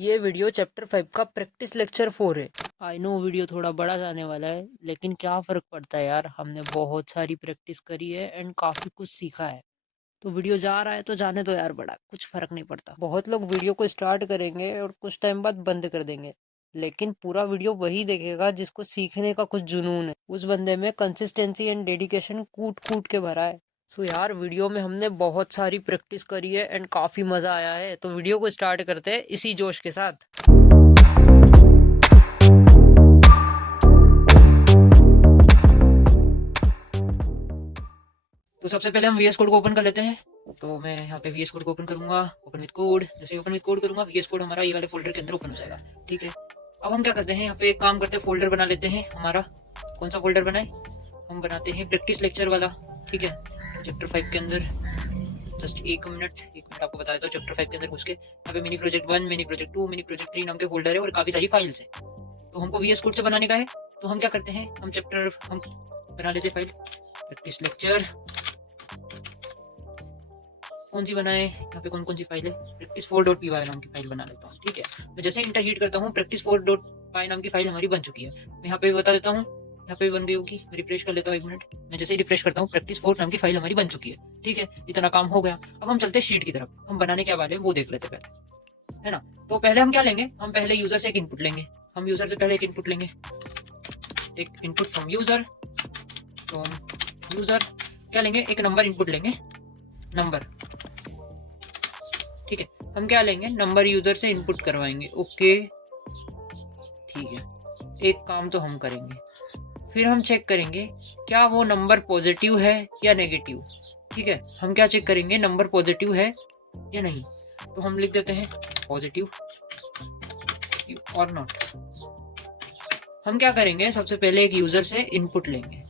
ये video chapter 5 का practice lecture 4 है। आई नो वीडियो थोड़ा बड़ा जाने वाला है, लेकिन क्या फ़र्क पड़ता है यार, हमने बहुत सारी प्रैक्टिस करी है एंड काफ़ी कुछ सीखा है। तो वीडियो जा रहा है तो जाने दो यार, बड़ा कुछ फ़र्क नहीं पड़ता। बहुत लोग वीडियो को स्टार्ट करेंगे और कुछ टाइम बाद बंद कर देंगे, लेकिन पूरा वीडियो वही देखेगा जिसको सीखने का कुछ जुनून है। उस बंदे में कंसिस्टेंसी एंड डेडिकेशन कूट कूट के भरा है। सो यार, वीडियो में हमने बहुत सारी प्रैक्टिस करी है एंड काफ़ी मज़ा आया है, तो वीडियो को स्टार्ट करते हैं इसी जोश के साथ। तो सबसे पहले हम VS कोड को ओपन कर लेते हैं। तो मैं यहाँ पे VS कोड को ओपन करूंगा, ओपन विद कोड। जैसे ओपन विद कोड करूंगा, VS कोड हमारा ये वाले फोल्डर के अंदर ओपन हो जाएगा। ठीक है, अब हम क्या करते हैं, यहाँ पे एक काम करते हैं, फोल्डर बना लेते हैं। हमारा कौन सा फोल्डर बनाए, हम बनाते हैं प्रैक्टिस लेक्चर वाला। ठीक है, चैप्टर 5 के अंदर जस्ट एक मिनट आपको बता देता हूँ। चैप्टर 5 के अंदर घुस के यहाँ पे mini project 1, mini project 2, mini project 3 नाम के फोल्डर है और काफी सारी फाइल्स है। तो हमको VS कोड से बनाने का है, तो हम क्या करते हैं, हम बना लेते हैं फाइल प्रैक्टिस लेक्चर। कौन सी बनाए, यहाँ पे कौन कौन सी फाइल है, प्रैक्टिस 4.py नाम की फाइल बना लेता हूँ। ठीक है, मैं जैसे इंटर हीट करता हूँ, प्रैक्टिस 4.py नाम की फाइल हमारी बन चुकी है। मैं यहाँ पे बता देता हूँ, यहाँ पे बन गई होगी। मैं रिफ्रेश कर लेता हूँ, एक मिनट। मैं जैसे ही रिफ्रेश करता हूँ, प्रैक्टिस 4 नाम की फाइल हमारी बन चुकी है। ठीक है, इतना काम हो गया। अब हम चलते हैं शीट की तरफ। हम बनाने क्या वाले हैं वो देख लेते पहले, है ना। तो पहले हम क्या लेंगे, हम पहले यूजर से एक इनपुट लेंगे। हम यूजर से पहले एक इनपुट लेंगे, एक इनपुट फ्रॉम यूजर। क्या लेंगे, एक नंबर इनपुट लेंगे, नंबर। ठीक है, हम क्या लेंगे, नंबर यूजर से इनपुट करवाएंगे। ओके, ठीक है, एक काम तो हम करेंगे। फिर हम चेक करेंगे क्या वो नंबर पॉजिटिव है या नेगेटिव। ठीक है, हम क्या चेक करेंगे, नंबर पॉजिटिव है या नहीं। तो हम लिख देते हैं पॉजिटिव और नॉट। हम क्या करेंगे, सबसे पहले एक यूजर से इनपुट लेंगे।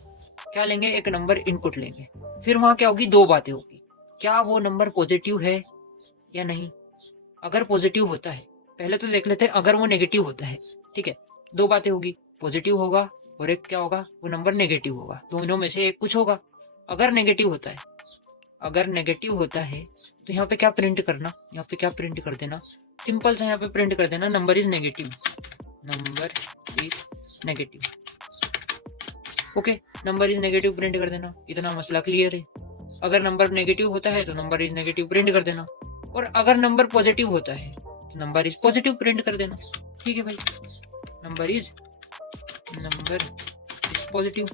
क्या लेंगे, एक नंबर इनपुट लेंगे। फिर वहां क्या होगी, दो बातें होगी, क्या वो नंबर पॉजिटिव है या नहीं। अगर पॉजिटिव होता है, पहले तो देख लेते हैं अगर वो नेगेटिव होता है। ठीक है, दो बातें होगी, पॉजिटिव होगा और एक क्या होगा, वो नंबर नेगेटिव होगा। दोनों में से एक कुछ होगा। अगर नेगेटिव होता है, तो यहाँ पे क्या प्रिंट करना, यहाँ पे क्या प्रिंट कर देना, सिंपल सा यहाँ पे प्रिंट कर देना, number is negative. Okay, number is negative print कर देना। इतना मसला क्लियर है। अगर नंबर नेगेटिव होता है तो नंबर इज नेगेटिव प्रिंट कर देना, और अगर नंबर पॉजिटिव होता है तो नंबर इज पॉजिटिव प्रिंट कर देना। ठीक है भाई, नंबर इज पॉजिटिव,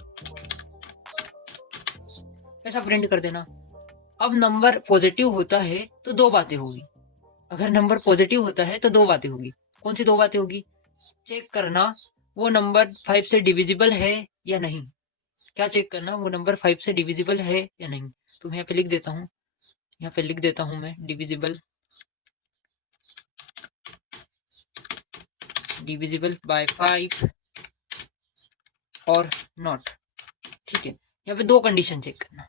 ऐसा प्रिंट कर देना। अब नंबर पॉजिटिव होता है तो दो बातें होगी। अगर नंबर पॉजिटिव होता है तो दो बातें होगी। कौन सी दो बातें होगी, चेक करना वो नंबर 5 से डिविजिबल है या नहीं। क्या चेक करना, वो नंबर 5 से डिविजिबल है या नहीं। तो मैं यहाँ पे लिख देता हूँ, मैं डिविजिबल बाय 5 और नॉट। ठीक है, यहाँ पे दो कंडीशन चेक करना।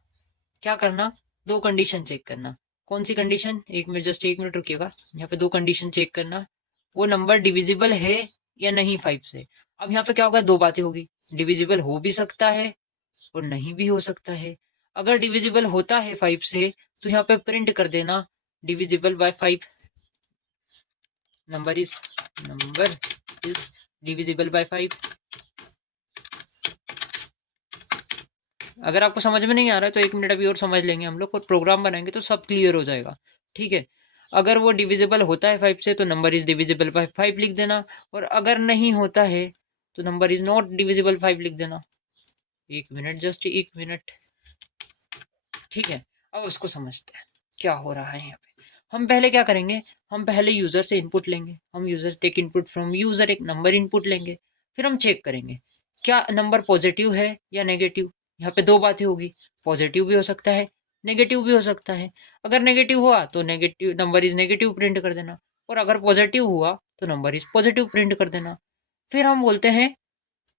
क्या करना, दो कंडीशन चेक करना। कौन सी कंडीशन, एक मिनट रुकिएगा। यहाँ पे दो कंडीशन चेक करना, वो नंबर डिविजिबल है या नहीं 5 से। अब यहाँ पे क्या होगा, दो बातें होगी, डिविजिबल हो भी सकता है और नहीं भी हो सकता है। अगर डिविजिबल होता है 5 से, तो यहाँ पे प्रिंट कर देना divisible by 5, number is divisible by 5। अगर आपको समझ में नहीं आ रहा है तो एक मिनट अभी और समझ लेंगे हम लोग, और प्रोग्राम बनाएंगे तो सब क्लियर हो जाएगा। ठीक है, अगर वो डिविजिबल होता है 5 से तो नंबर इज डिविजिबल बाय 5 लिख देना, और अगर नहीं होता है तो नंबर इज नॉट डिविजिबल 5 लिख देना। एक मिनट। ठीक है, अब उसको समझते हैं क्या हो रहा है यहाँ पे। हम पहले क्या करेंगे, हम पहले यूजर से इनपुट लेंगे। हम user take input from user, एक नंबर इनपुट लेंगे। फिर हम चेक करेंगे क्या नंबर पॉजिटिव है या नेगेटिव। यहाँ पे दो बातें होगी, पॉजिटिव भी हो सकता है, नेगेटिव भी हो सकता है। अगर नेगेटिव हुआ तो negative, number is negative print कर देना, और अगर पॉजिटिव हुआ तो नंबर इज पॉजिटिव प्रिंट कर देना। फिर हम बोलते हैं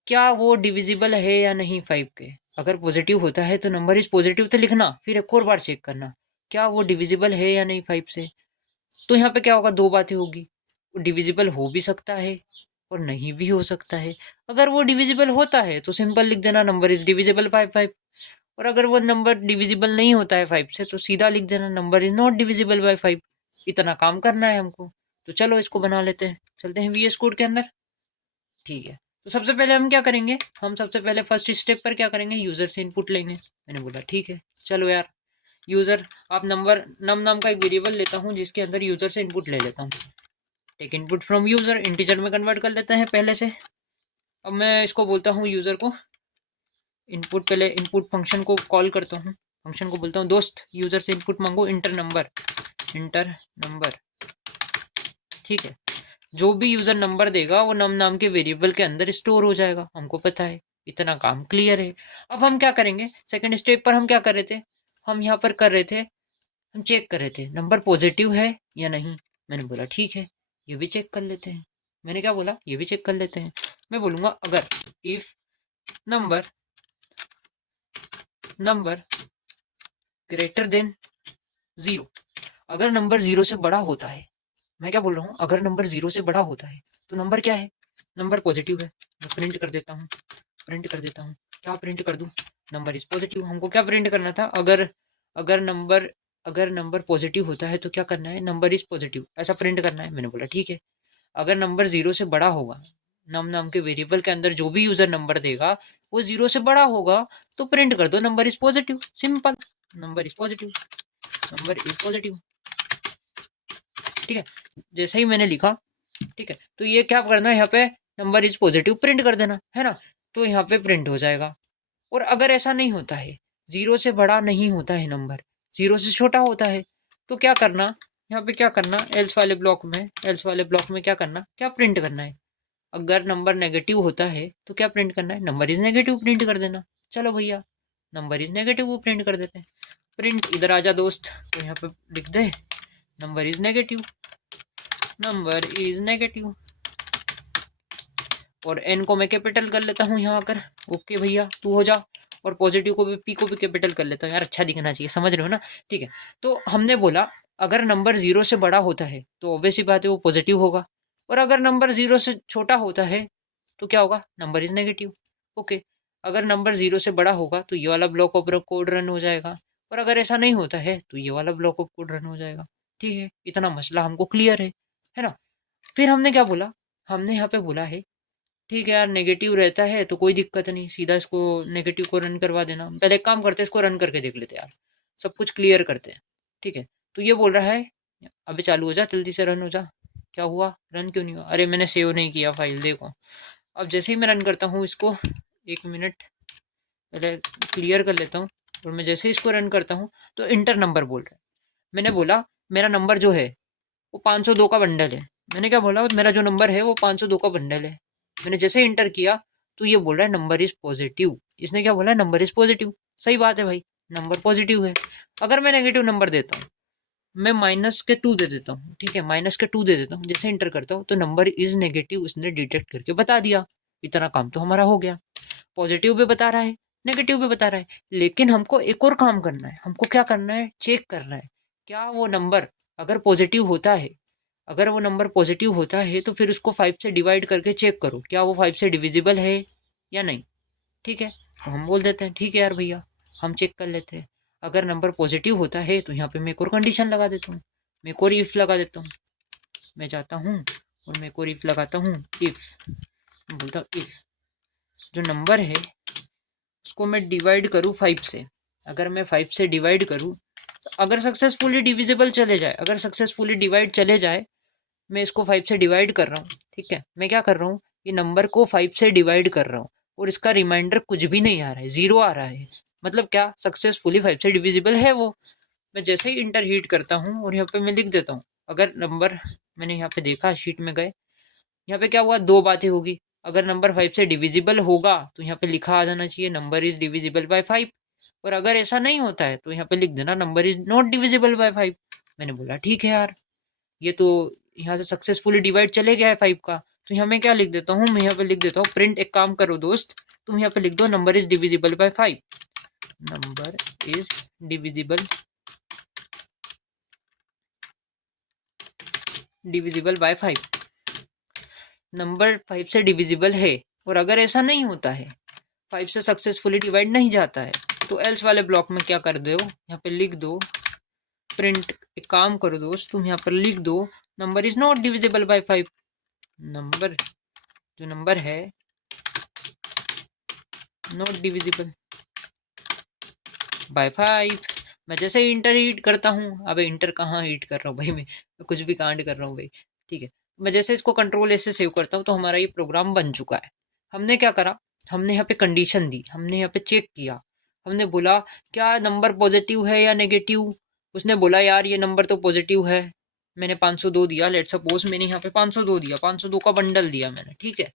क्या वो डिविजिबल है या नहीं 5 के। अगर पॉजिटिव होता है तो नंबर इज पॉजिटिव तो लिखना, फिर एक और बार चेक करना क्या वो डिविजिबल है या नहीं 5 से। तो यहाँ पे क्या होगा, दो बातें होगी, वो डिविजिबल हो भी सकता है और नहीं भी हो सकता है। अगर वो डिविजिबल होता है तो सिंपल लिख देना नंबर इज डिविजिबल बाय 5, और अगर वो नंबर डिविजिबल नहीं होता है 5 से तो सीधा लिख देना number is not divisible by 5। इतना काम करना है हमको। तो चलो इसको बना लेते हैं, चलते हैं VS कोड के अंदर। ठीक है, तो सबसे पहले हम क्या करेंगे, हम सबसे पहले फर्स्ट स्टेप पर क्या करेंगे, यूज़र से इनपुट लेंगे। मैंने बोला ठीक है, चलो यार यूज़र, आप नंबर नम नाम का एक वेरिएबल लेता हूँ जिसके अंदर यूज़र से इनपुट ले लेता हूँ। Take input from user, integer में कन्वर्ट कर लेते हैं पहले से। अब मैं इसको बोलता हूँ यूज़र को इनपुट, पहले इनपुट फंक्शन को कॉल करता हूँ, फंक्शन को बोलता हूँ दोस्त यूज़र से इनपुट मांगो इंटर नंबर, इंटर नंबर। ठीक है, जो भी यूज़र नंबर देगा वो नम नाम के वेरिएबल के अंदर स्टोर हो जाएगा, हमको पता है, इतना काम क्लियर है। अब हम क्या करेंगे, सेकंड स्टेप पर हम क्या कर रहे थे, हम यहाँ पर कर रहे थे, हम चेक कर रहे थे नंबर पॉजिटिव है या नहीं। मैंने बोला ठीक है, ये भी चेक कर लेते हैं। मैंने क्या बोला, ये भी चेक कर लेते हैं। मैं बोलूँगा अगर इफ नंबर ग्रेटर देन 0, अगर नंबर 0 से बड़ा होता है, मैं क्या बोल रहा हूँ, अगर नंबर 0 से बड़ा होता है तो नंबर क्या है, नंबर पॉजिटिव है। मैं प्रिंट कर देता हूँ, क्या प्रिंट कर दूँ, नंबर इज पॉजिटिव। हमको क्या प्रिंट करना था, अगर नंबर पॉजिटिव होता है तो क्या करना है, नंबर इज पॉजिटिव, ऐसा प्रिंट करना है। मैंने बोला ठीक है, अगर नंबर 0 से बड़ा होगा, नम नाम के वेरिएबल के अंदर जो भी यूजर नंबर देगा वो 0 से बड़ा होगा तो प्रिंट कर दो number is positive, simple, number is positive, number is positive. ठीक है, जैसे ही मैंने लिखा, ठीक है, तो ये क्या करना है, यहाँ पे नंबर इज पॉजिटिव प्रिंट कर देना है ना, तो यहाँ पे प्रिंट हो जाएगा। और अगर ऐसा नहीं होता है, 0 से बड़ा नहीं होता है नंबर, 0 से छोटा होता है, तो क्या करना, यहाँ पे क्या करना, एल्स वाले ब्लॉक में क्या करना, क्या प्रिंट करना है, अगर नंबर नेगेटिव होता है तो क्या प्रिंट करना है, नंबर इज नेगेटिव प्रिंट कर देना। चलो भैया, नंबर इज नेगेटिव वो प्रिंट कर देते हैं। प्रिंट इधर आजा दोस्त, तो यहाँ पे लिख दे number is negative, number is negative, और एन को मैं कैपिटल कर लेता हूँ यहाँ आकर। ओके भैया तू हो जा, और पॉजिटिव को भी, पी को भी कैपिटल कर लेता हूँ यार, अच्छा दिखना चाहिए, समझ रहे हो ना। ठीक है, तो हमने बोला अगर नंबर 0 से बड़ा होता है तो ऑब्वियसली बात है वो पॉजिटिव होगा, और अगर नंबर 0 से छोटा होता है तो क्या होगा, नंबर इज नेगेटिव। ओके, अगर नंबर 0 से बड़ा होगा तो ये वाला ब्लॉक ऑफ कोड रन हो जाएगा, और अगर ऐसा नहीं होता है तो ये वाला ब्लॉक ऑफ कोड रन हो जाएगा। ठीक है, इतना मसला हमको क्लियर है ना। फिर हमने क्या बोला, हमने यहाँ पे बोला है ठीक है यार, नेगेटिव रहता है तो कोई दिक्कत नहीं, सीधा इसको नेगेटिव को रन करवा देना। पहले एक काम करते हैं, इसको रन करके देख लेते हैं यार, सब कुछ क्लियर करते हैं। ठीक है, तो ये बोल रहा है अभी चालू हो जा, जल्दी से रन हो जा। क्या हुआ, रन क्यों नहीं हुआ, अरे मैंने सेव नहीं किया फाइल, देखो। अब जैसे ही मैं रन करता हूँ इसको, 1 मिनट पहले क्लियर कर लेता हूँ, और मैं जैसे ही इसको रन करता हूँ तो इंटर नंबर बोल रहा है। मैंने बोला मेरा नंबर जो है वो 502 का बंडल है। मैंने क्या बोला, मेरा जो नंबर है वो 502 का बंडल है। मैंने जैसे इंटर किया तो ये बोल रहा है नंबर इज पॉजिटिव। इसने क्या बोला, नंबर इज पॉजिटिव। सही बात है भाई, नंबर पॉजिटिव है। अगर मैं नेगेटिव नंबर देता हूँ, मैं -2 दे देता हूँ, ठीक है, -2 दे देता हूँ, जैसे इंटर करता हूँ तो नंबर इज नेगेटिव उसने डिटेक्ट करके बता दिया। इतना काम तो हमारा हो गया, पॉजिटिव भी बता रहा है, नेगेटिव भी बता रहा है। लेकिन हमको एक और काम करना है, हमको क्या करना है, चेक करना है क्या वो नंबर अगर पॉजिटिव होता है, अगर वो नंबर पॉजिटिव होता है तो फिर उसको 5 से डिवाइड करके चेक करो क्या वो 5 से डिविजिबल है या नहीं। ठीक है, तो हम बोल देते हैं ठीक है यार भैया, हम चेक कर लेते हैं। अगर नंबर पॉजिटिव होता है तो यहाँ पे मैं एक और कंडीशन लगा देता हूँ, मैं एक और इफ लगा देता हूँ। मैं जाता हूँ और मैं एक और इफ लगाता हूँ, इफ बोलता हूँ इफ जो नंबर है उसको मैं डिवाइड करूँ 5 से, अगर मैं 5 से डिवाइड करूँ, अगर सक्सेसफुली डिविजिबल चले जाए, अगर सक्सेसफुली डिवाइड चले जाए, मैं इसको 5 से डिवाइड कर रहा हूँ। ठीक है, मैं क्या कर रहा हूँ, ये नंबर को 5 से डिवाइड कर रहा हूँ और इसका रिमाइंडर कुछ भी नहीं आ रहा है, 0 आ रहा है। मतलब क्या, सक्सेसफुली 5 से डिविजिबल है वो। मैं जैसे ही इंटर हीट करता हूँ और यहाँ पे मैं लिख देता हूँ, अगर नंबर, मैंने यहाँ पे देखा शीट में गए, यहाँ पे क्या हुआ, 2 बातें होगी। अगर नंबर 5 से डिविजिबल होगा तो यहाँ पे लिखा आ जाना चाहिए नंबर इज डिविजिबल बाय 5, और अगर ऐसा नहीं होता है तो यहाँ पे लिख देना number is not divisible by 5। मैंने बोला ठीक है यार, ये तो यहाँ से सक्सेसफुली डिवाइड चले गया है 5 का, तो यहाँ मैं क्या लिख देता हूँ, मैं यहाँ पे लिख देता हूँ प्रिंट, एक काम करो दोस्त, तुम यहाँ पे लिख दो number is divisible by 5, number is divisible by 5, number 5 से डिविजिबल है। और अगर ऐसा नहीं होता है, 5 से सक्सेसफुली डिवाइड नहीं जाता है, तो एल्स वाले ब्लॉक में क्या कर दो, यहाँ पे लिख दो प्रिंट, एक काम करो दोस्त, तुम यहाँ पर लिख दो number is not divisible by 5। Number, जो नंबर है नॉट डिविजिबल बाय 5। मैं जैसे ही इंटर हीट करता हूँ, अबे इंटर कहाँ हीट कर रहा हूँ भाई, मैं कुछ भी कांड कर रहा हूँ भाई। ठीक है, मैं जैसे इसको कंट्रोल ऐसे सेव करता हूँ तो हमारा ये प्रोग्राम बन चुका है। हमने क्या करा, हमने यहाँ पे कंडीशन दी, हमने यहाँ पे चेक किया, हमने बोला क्या नंबर पॉजिटिव है या नेगेटिव। उसने बोला यार ये नंबर तो पॉजिटिव है, मैंने 502 दिया, लेट सपोज मैंने यहाँ पे 502 दिया, 502 का बंडल दिया मैंने, ठीक है।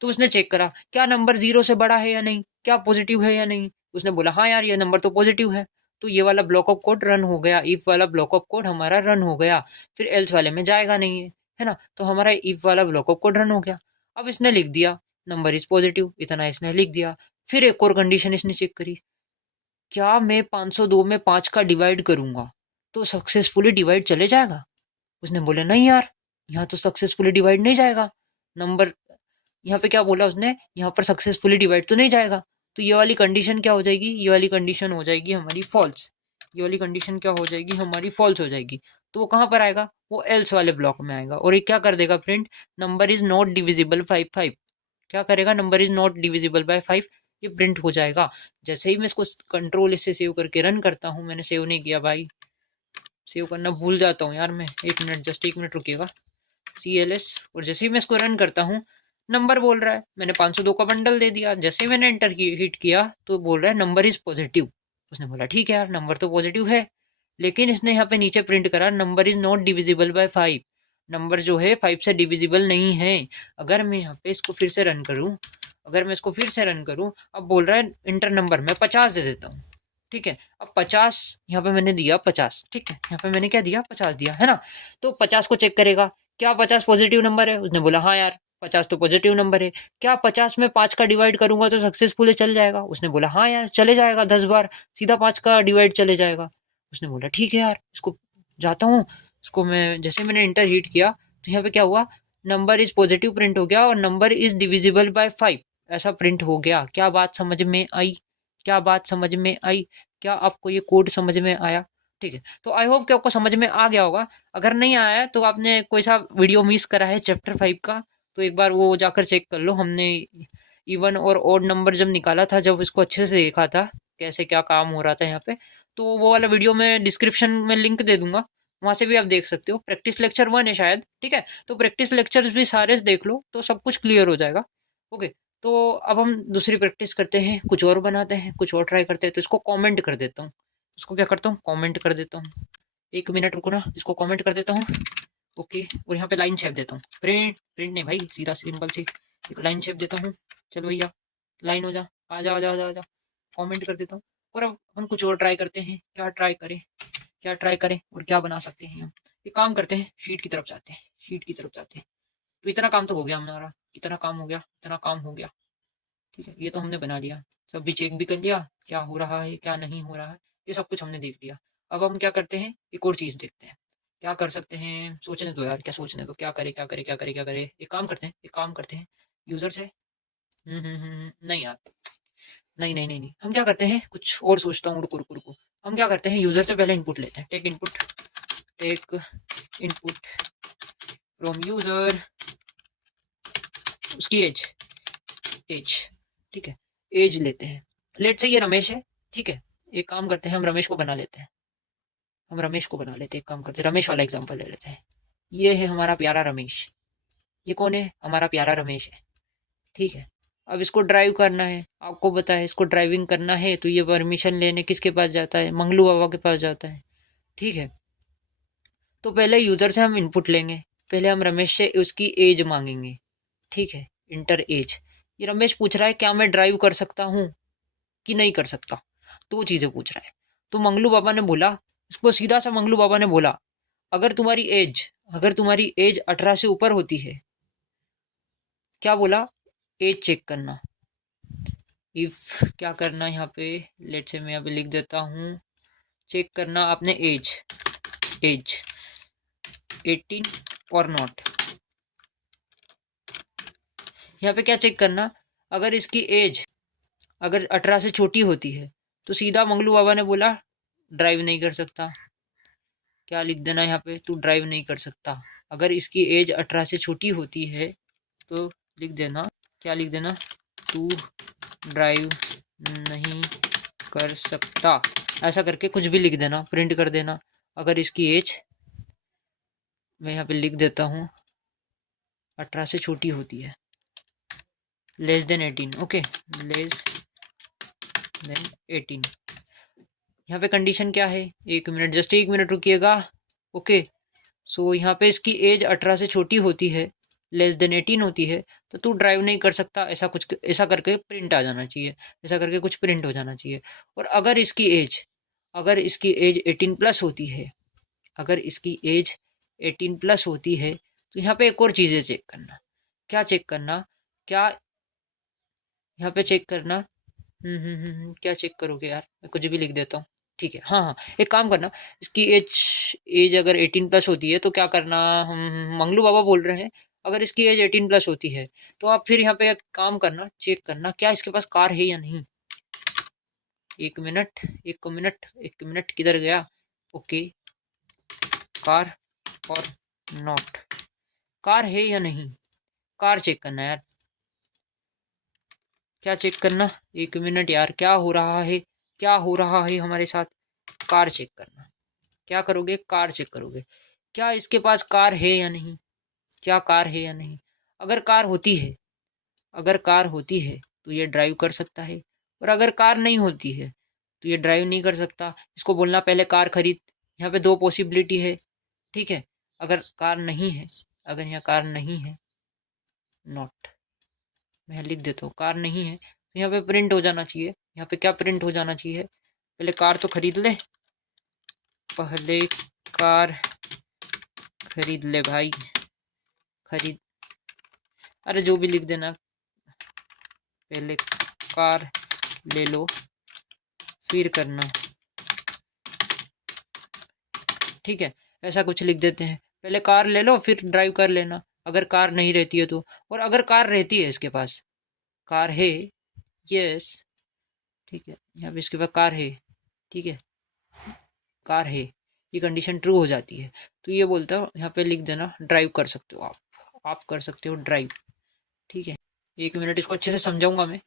तो उसने चेक करा क्या नंबर 0 से बड़ा है या नहीं, क्या पॉजिटिव है या नहीं। उसने बोला हाँ यार ये नंबर तो पॉजिटिव है। तो ये वाला ब्लॉक ऑफ कोड रन हो गया, इफ वाला ब्लॉक ऑफ कोड हमारा रन हो गया। फिर एल्स वाले में जाएगा नहीं है ना, तो हमारा इफ वाला ब्लॉक ऑफ कोड रन हो गया। अब इसने लिख दिया नंबर इज पॉजिटिव, इतना इसने लिख दिया। फिर एक और कंडीशन इसने चेक करी, क्या मैं 502 में 5 का डिवाइड करूंगा तो सक्सेसफुली डिवाइड चले जाएगा। उसने बोला नहीं यार, यहाँ तो सक्सेसफुली डिवाइड नहीं जाएगा नंबर। यहाँ पे क्या बोला उसने, यहाँ पर सक्सेसफुली डिवाइड तो नहीं जाएगा। तो ये वाली कंडीशन क्या हो जाएगी, ये वाली कंडीशन हो जाएगी हमारी फॉल्स। ये वाली कंडीशन क्या हो जाएगी, हमारी फॉल्स हो जाएगी। तो वो कहाँ पर आएगा, वो एल्स वाले ब्लॉक में आएगा। और ये क्या कर देगा print, number is not divisible by 5। क्या करेगा, number is not divisible by 5, ये प्रिंट हो जाएगा। जैसे ही मैं इसको कंट्रोल इससे सेव करके रन करता हूँ, मैंने सेव नहीं किया भाई, सेव करना भूल जाता हूँ यार मैं, 1 मिनट, जस्ट 1 मिनट रुकिएगा। CLS, और जैसे ही मैं इसको रन करता हूँ नंबर बोल रहा है, मैंने 502 का बंडल दे दिया। जैसे ही मैंने एंटर हिट किया तो बोल रहा है नंबर इज पॉजिटिव। उसने बोला ठीक है यार नंबर तो पॉजिटिव है, लेकिन इसने यहाँ पे नीचे प्रिंट करा number is not divisible by 5। Number जो है 5 से डिविजिबल नहीं है। अगर मैं यहाँ पे इसको फिर से रन करूँ, अगर मैं इसको फिर से रन करूँ, अब बोल रहा है इंटर नंबर, मैं 50 दे देता हूँ। ठीक है, अब 50 यहाँ पे मैंने दिया 50, ठीक है, यहाँ पे मैंने क्या दिया 50 दिया है ना। तो 50 को चेक करेगा, क्या 50 पॉजिटिव नंबर है। उसने बोला हाँ यार 50 तो पॉजिटिव नंबर है। क्या 50 में 5 का डिवाइड करूंगा तो सक्सेसफुल चल जाएगा। उसने बोला हाँ यार चले जाएगा, 10 बार सीधा 5 का डिवाइड चले जाएगा। उसने बोला ठीक है यार, इसको जाता हूँ, इसको मैं जैसे मैंने इंटर हीट किया तो यहाँ पे क्या हुआ, नंबर इज पॉजिटिव प्रिंट हो गया और नंबर इज डिविजिबल बाय 5 ऐसा प्रिंट हो गया। क्या बात समझ में आई, क्या बात समझ में आई, क्या आपको ये कोड समझ में आया। ठीक है, तो आई होप कि आपको समझ में आ गया होगा। अगर नहीं आया है तो आपने कोई सा वीडियो मिस करा है चैप्टर 5 का, तो एक बार वो जाकर चेक कर लो। हमने इवन और ओड नंबर जब निकाला था, जब इसको अच्छे से देखा था कैसे क्या काम हो रहा था यहाँ पे, तो वो वाला वीडियो मैं डिस्क्रिप्शन में लिंक दे दूंगा, वहाँ से भी आप देख सकते हो। प्रैक्टिस लेक्चर 1 है शायद, ठीक है, तो प्रैक्टिस लेक्चर्स भी सारे देख लो तो सब कुछ क्लियर हो जाएगा। ओके, तो अब हम दूसरी प्रैक्टिस करते हैं, कुछ और बनाते हैं, कुछ और ट्राई करते हैं। तो इसको कमेंट कर देता हूँ, इसको क्या करता हूँ कमेंट कर देता हूँ। 1 मिनट रुको ना, इसको कमेंट कर देता हूँ। ओके, और यहाँ पे लाइन शेप देता हूँ, प्रिंट प्रिंट नहीं भाई, सीधा सिंपल सी एक लाइन शेप देता हूँ। चलो भैया लाइन हो जा, आ जा आ जा आ जा आ जा, कॉमेंट कर देता हूँ। और अब हम कुछ और ट्राई करते हैं, क्या ट्राई करें, क्या ट्राई करें और क्या बना सकते हैं हम। एक काम करते हैं, शीट की तरफ जाते हैं, शीट की तरफ जाते हैं। तो इतना काम तो हो गया हमारा, इतना काम हो गया, इतना काम हो गया। ठीक है, ये तो हमने बना लिया, सब भी चेक भी कर लिया क्या हो रहा है क्या नहीं हो रहा है, ये सब कुछ हमने देख लिया। अब हम क्या करते हैं, एक और चीज़ देखते हैं क्या कर सकते हैं। सोचने दो यार, क्या सोचने दो, क्या करें क्या करें क्या करें क्या करें। एक काम करते हैं, एक काम करते हैं, यूज़र से नहीं यार, नहीं नहीं नहीं नहीं, हम क्या करते हैं, कुछ और सोचता हूँ, रुको रुको रुको। हम क्या करते हैं, यूज़र से पहले इनपुट लेते हैं, take input, take input from user, उसकी एज, एज, ठीक है, एज लेते हैं। लेट से ये रमेश है, ठीक है, एक काम करते हैं हम रमेश को बना लेते हैं, हम रमेश को बना लेते हैं, एक काम करते हैं रमेश वाला एग्जांपल ले लेते हैं। ये है हमारा प्यारा रमेश, ये कौन है, हमारा प्यारा रमेश है, ठीक है। अब इसको ड्राइव करना है, आपको पता है इसको ड्राइविंग करना है तो ये परमिशन लेने किसके पास जाता है, मंगलू बाबा के पास जाता है, ठीक है। तो पहले यूज़र से हम इनपुट लेंगे, पहले हम रमेश से उसकी एज मांगेंगे, ठीक है, इंटर एज। ये रमेश पूछ रहा है क्या मैं ड्राइव कर सकता हूँ कि नहीं कर सकता, दो चीज़ें पूछ रहा है। तो मंगलू बाबा ने बोला, इसको सीधा सा मंगलू बाबा ने बोला, अगर तुम्हारी एज, अगर तुम्हारी एज 18 से ऊपर होती है, क्या बोला, एज चेक करना। इफ क्या करना यहाँ पे, लेट से मैं यहाँ पे लिख देता हूँ, चेक करना आपने एज, एज 18 और नॉट। यहाँ पे क्या चेक करना, अगर इसकी एज अगर 18 से छोटी होती है तो सीधा मंगलू बाबा ने बोला ड्राइव नहीं कर सकता। क्या लिख देना यहाँ पे, तू ड्राइव नहीं कर सकता। अगर इसकी एज 18 से छोटी होती है तो लिख देना, क्या लिख देना, तू ड्राइव नहीं कर सकता, ऐसा करके कुछ भी लिख देना, प्रिंट कर देना। अगर इसकी एज, मैं यहाँ पे लिख देता हूँ 18 से छोटी होती है, less than 18, okay, less than 18। यहाँ पे कंडीशन क्या है, 1 मिनट, जस्ट 1 मिनट रुकिएगा, ओके। सो यहाँ पे इसकी एज 18 से छोटी होती है, लेस देन 18 होती है, तो तू ड्राइव नहीं कर सकता, ऐसा कुछ, ऐसा करके प्रिंट आ जाना चाहिए, ऐसा करके कुछ प्रिंट हो जाना चाहिए। और अगर इसकी एज 18 प्लस होती है, अगर इसकी एज 18 प्लस होती है तो यहाँ पे एक और चीज़ें चेक करना। क्या चेक करना, क्या यहाँ पे चेक करना, क्या चेक करोगे यार, मैं कुछ भी लिख देता हूँ, ठीक है। हाँ हाँ, एक काम करना, इसकी एज अगर 18 प्लस होती है तो क्या करना, हम मंगलू बाबा बोल रहे हैं, अगर इसकी एज 18 प्लस होती है तो आप फिर यहाँ पे एक काम करना, चेक करना क्या इसके पास कार है या नहीं। 1 मिनट, 1 मिनट, 1 मिनट किधर गया, ओके, कार और नॉट, कार है या नहीं, कार चेक करना यार, क्या चेक करना, 1 मिनट यार, क्या हो रहा है, क्या हो रहा है हमारे साथ, कार चेक करना। क्या करोगे, कार चेक करोगे, क्या इसके पास कार है या नहीं, क्या कार है या नहीं। अगर कार होती है, अगर कार होती है तो ये ड्राइव कर सकता है, और अगर कार नहीं होती है तो ये ड्राइव नहीं कर सकता। इसको बोलना पहले कार खरीद, यहाँ पे दो पॉसिबिलिटी है, ठीक है। अगर कार नहीं है, अगर यहाँ कार नहीं है, नॉट, मैं लिख देता हूँ कार नहीं है, तो यहाँ पे प्रिंट हो जाना चाहिए, यहाँ पे क्या प्रिंट हो जाना चाहिए, पहले कार तो खरीद ले, पहले कार खरीद ले भाई, खरीद, अरे जो भी लिख देना, पहले कार ले लो फिर करना, ठीक है, ऐसा कुछ लिख देते हैं, पहले कार ले लो फिर ड्राइव कर लेना, अगर कार नहीं रहती है तो। और अगर कार रहती है, इसके पास कार है, यस, ठीक है, यहाँ पे इसके पास कार है, ठीक है, कार है, ये कंडीशन ट्रू हो जाती है, तो ये बोलता हूँ यहाँ पे लिख देना, ड्राइव कर सकते हो आप कर सकते हो ड्राइव, ठीक है। 1 मिनट, इसको अच्छे से समझाऊंगा मैं।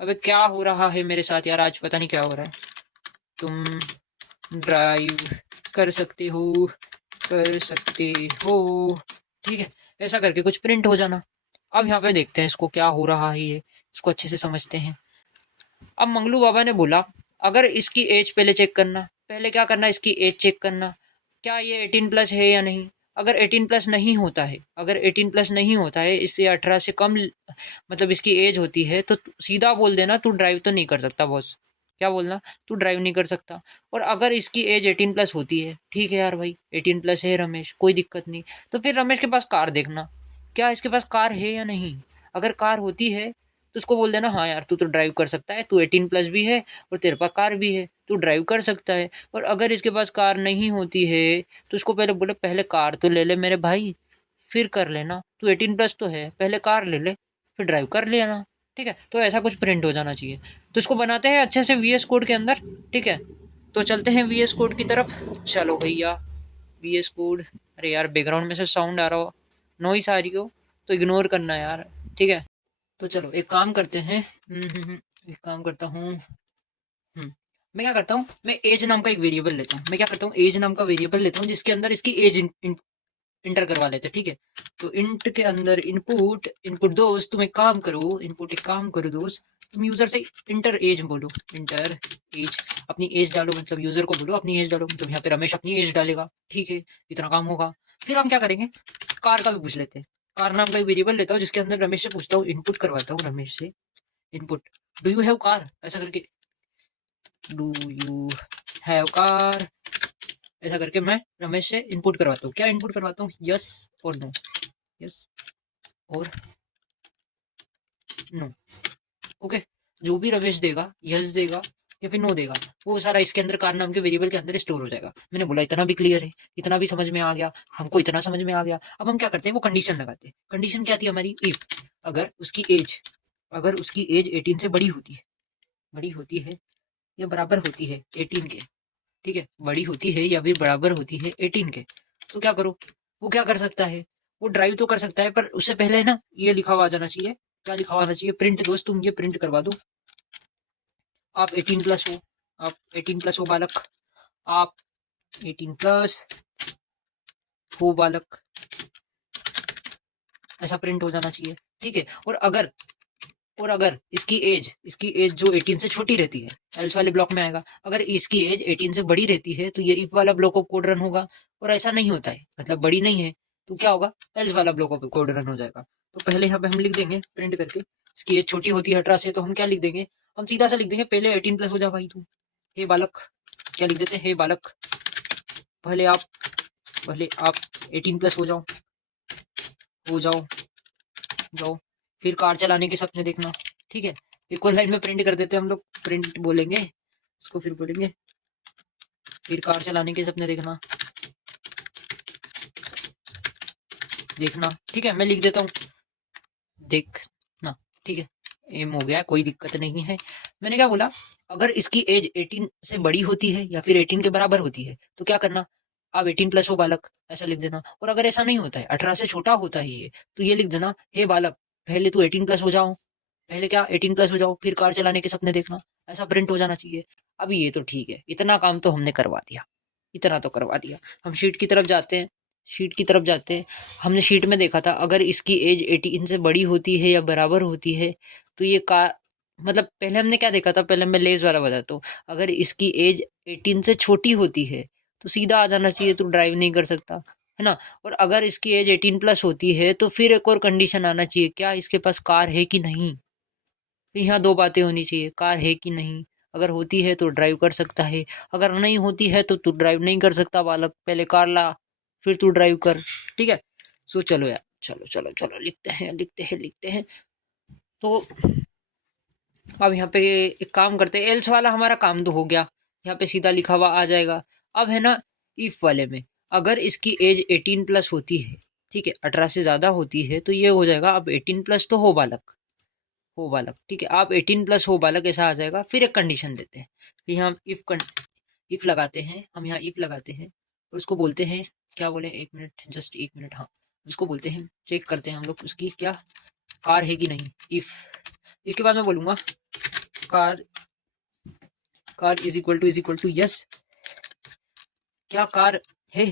अबे क्या हो रहा है मेरे साथ यार, आज पता नहीं क्या हो रहा है। तुम ड्राइव कर सकते हो, कर सकते हो, ठीक है, ऐसा करके कुछ प्रिंट हो जाना। अब यहाँ पे देखते हैं इसको क्या हो रहा है, ये इसको अच्छे से समझते हैं। अब मंगलू बाबा ने बोला अगर इसकी एज पहले चेक करना, पहले क्या करना, इसकी एज चेक करना, क्या ये 18 प्लस है या नहीं। अगर 18 प्लस नहीं होता है, अगर 18 प्लस नहीं होता है, इससे 18 से कम मतलब इसकी एज होती है, तो सीधा बोल देना तू ड्राइव तो नहीं कर सकता बॉस, क्या बोलना, तू ड्राइव नहीं कर सकता। और अगर इसकी एज 18 प्लस होती है, ठीक है यार भाई 18 प्लस है रमेश, कोई दिक्कत नहीं, तो फिर रमेश के पास कार देखना, क्या इसके पास कार है या नहीं। अगर कार होती है तो उसको बोल देना हाँ यार तू तो ड्राइव कर सकता है, तू 18 प्लस भी है और तेरे पास कार भी है, तू ड्राइव कर सकता है। और अगर इसके पास कार नहीं होती है तो उसको पहले बोले पहले कार तो ले ले मेरे भाई, फिर कर लेना, तू 18 प्लस तो है, पहले कार ले ले फिर ड्राइव कर लेना, ठीक है। तो ऐसा कुछ प्रिंट हो जाना चाहिए। तो इसको बनाते हैं अच्छे से VS कोड के अंदर, ठीक है। तो चलते हैं VS कोड की तरफ, चलो भैया VS कोड। अरे यार बैकग्राउंड में से साउंड आ रहा हो, नॉइस आ रही हो तो इग्नोर करना यार, ठीक है। तो चलो एक काम करते हैं, एक काम करता हूँ, मैं क्या करता हूँ, मैं एज नाम का एक वेरिएबल लेता हूँ, मैं क्या करता हूँ एज नाम का वेरिएबल लेता हूँ जिसके अंदर इसकी एज इंटर करवा लेते हैं, ठीक है। तो इंट के अंदर इनपुट इनपुट दोस्त, तुम एक काम करो, इनपुट एक काम करो दोस्त, तुम यूजर से इंटर एज बोलो, इंटर एज, अपनी एज डालो, मतलब यूजर को बोलो अपनी एज डालो, मतलब यहाँ पे रमेश अपनी एज डालेगा, ठीक है, इतना काम होगा। फिर हम क्या करेंगे, कार का भी पूछ लेते हैं, कार नाम का एक वेरिएबल लेता हूँ जिसके अंदर रमेश से पूछता हूँ, इनपुट करवाता हूँ रमेश से, input do you have car, ऐसा करके डू यू हैव कार, ऐसा करके मैं रमेश से इनपुट करवाता हूँ। क्या इनपुट करवाता हूँ, यस और नो, यस और नो, ओके। जो भी रमेश देगा, यस देगा या फिर नो देगा, वो सारा इसके अंदर कार नाम के वेरिएबल के अंदर स्टोर हो जाएगा। मैंने बोला इतना भी क्लियर है, इतना भी समझ में आ गया, हमको इतना समझ में आ गया। अब हम क्या करते हैं, वो कंडीशन लगाते हैं। कंडीशन क्या थी हमारी, इफ अगर उसकी एज 18 से बड़ी होती है, बड़ी होती है या बराबर होती है 18 के, ठीक है, बड़ी होती है या फिर बराबर होती है 18 के, तो क्या करो, वो क्या कर सकता है, वो ड्राइव तो कर सकता है, पर उससे पहले ना ये लिखा हुआ आ जाना चाहिए। क्या लिखा हुआ आना चाहिए, प्रिंट। दोस्त तुम ये प्रिंट करवा दो, आप 18+ हो, आप 18+ हो बालक, आप 18+ हो बालक, ऐसा प्रिंट हो जाना चाहिए। ठीक है, और अगर इसकी एज जो 18 से छोटी रहती है, एल्स वाले ब्लॉक में आएगा। अगर इसकी एज 18 से बड़ी रहती है तो ये इफ वाला ब्लॉक ऑफ कोड रन होगा, और ऐसा नहीं होता है, मतलब बड़ी नहीं है, तो क्या होगा, एल्स वाला ब्लॉक ऑफ कोड रन हो जाएगा। तो पहले यहाँ पे हम लिख देंगे प्रिंट करके, इसकी एज छोटी होती है 18 से, तो हम क्या लिख देंगे, हम सीधा सा लिख देंगे, पहले 18+ हो जा भाई तू, हे बालक, क्या लिख देते हैं, हे बालक, पहले आप 18+ हो जाओ जाओ, फिर कार चलाने के सपने देखना। ठीक है, इक्वल लाइन में प्रिंट कर देते हैं हम लोग, प्रिंट बोलेंगे इसको, फिर बोलेंगे फिर कार चलाने के सपने देखना। ठीक है, मैं लिख देता हूँ देखना। ठीक है, एम हो गया, कोई दिक्कत नहीं है। मैंने क्या बोला, अगर इसकी एज 18 से बड़ी होती है या फिर 18 के बराबर होती है तो क्या करना, आप 18+ हो बालक, ऐसा लिख देना। और अगर ऐसा नहीं होता है, 18 से छोटा होता है ये, तो ये लिख देना, हे बालक, पहले तू 18+ हो जाओ, पहले क्या 18+ हो जाओ, फिर कार चलाने के सपने देखना, ऐसा प्रिंट हो जाना चाहिए। अभी ये तो ठीक है, इतना काम तो हमने करवा दिया, इतना तो करवा दिया। हम शीट की तरफ जाते हैं, शीट की तरफ जाते हैं। हमने शीट में देखा था, अगर इसकी एज 18 से बड़ी होती है या बराबर होती है तो ये कार, मतलब पहले हमने क्या देखा था, पहले मैं लेज वाला बताता हूँ। अगर इसकी एज 18 से छोटी होती है तो सीधा आ जाना चाहिए, तो ड्राइव नहीं कर सकता, है ना। और अगर इसकी एज 18+ होती है तो फिर एक और कंडीशन आना चाहिए, क्या इसके पास कार है कि नहीं। फिर यहाँ दो बातें होनी चाहिए, कार है कि नहीं, अगर होती है तो ड्राइव कर सकता है, अगर नहीं होती है तो तू ड्राइव नहीं कर सकता बालक, पहले कार ला फिर तू ड्राइव कर। ठीक है, सो चलो यार, चलो चलो चलो, लिखते हैं। तो अब यहाँ पे एक काम करते हैं, एल्स वाला हमारा काम तो हो गया, यहाँ पे सीधा लिखा हुआ आ जाएगा। अब है ना, इफ वाले में अगर इसकी एज 18+ होती है, ठीक है, 18 से ज्यादा होती है, तो ये हो जाएगा, अब 18+ तो हो बालक, ठीक है, आप 18+ हो बालक, ऐसा आ जाएगा। फिर एक कंडीशन देते हैं, फिर यहाँ इफ लगाते हैं, हम यहाँ इफ लगाते हैं, उसको बोलते हैं, क्या बोले, एक मिनट, जस्ट एक मिनट, हाँ, उसको बोलते हैं, चेक करते हैं हम लोग उसकी क्या कार है कि नहीं। इफ, इसके बाद मैं बोलूंगा car is equal to yes, क्या कार है।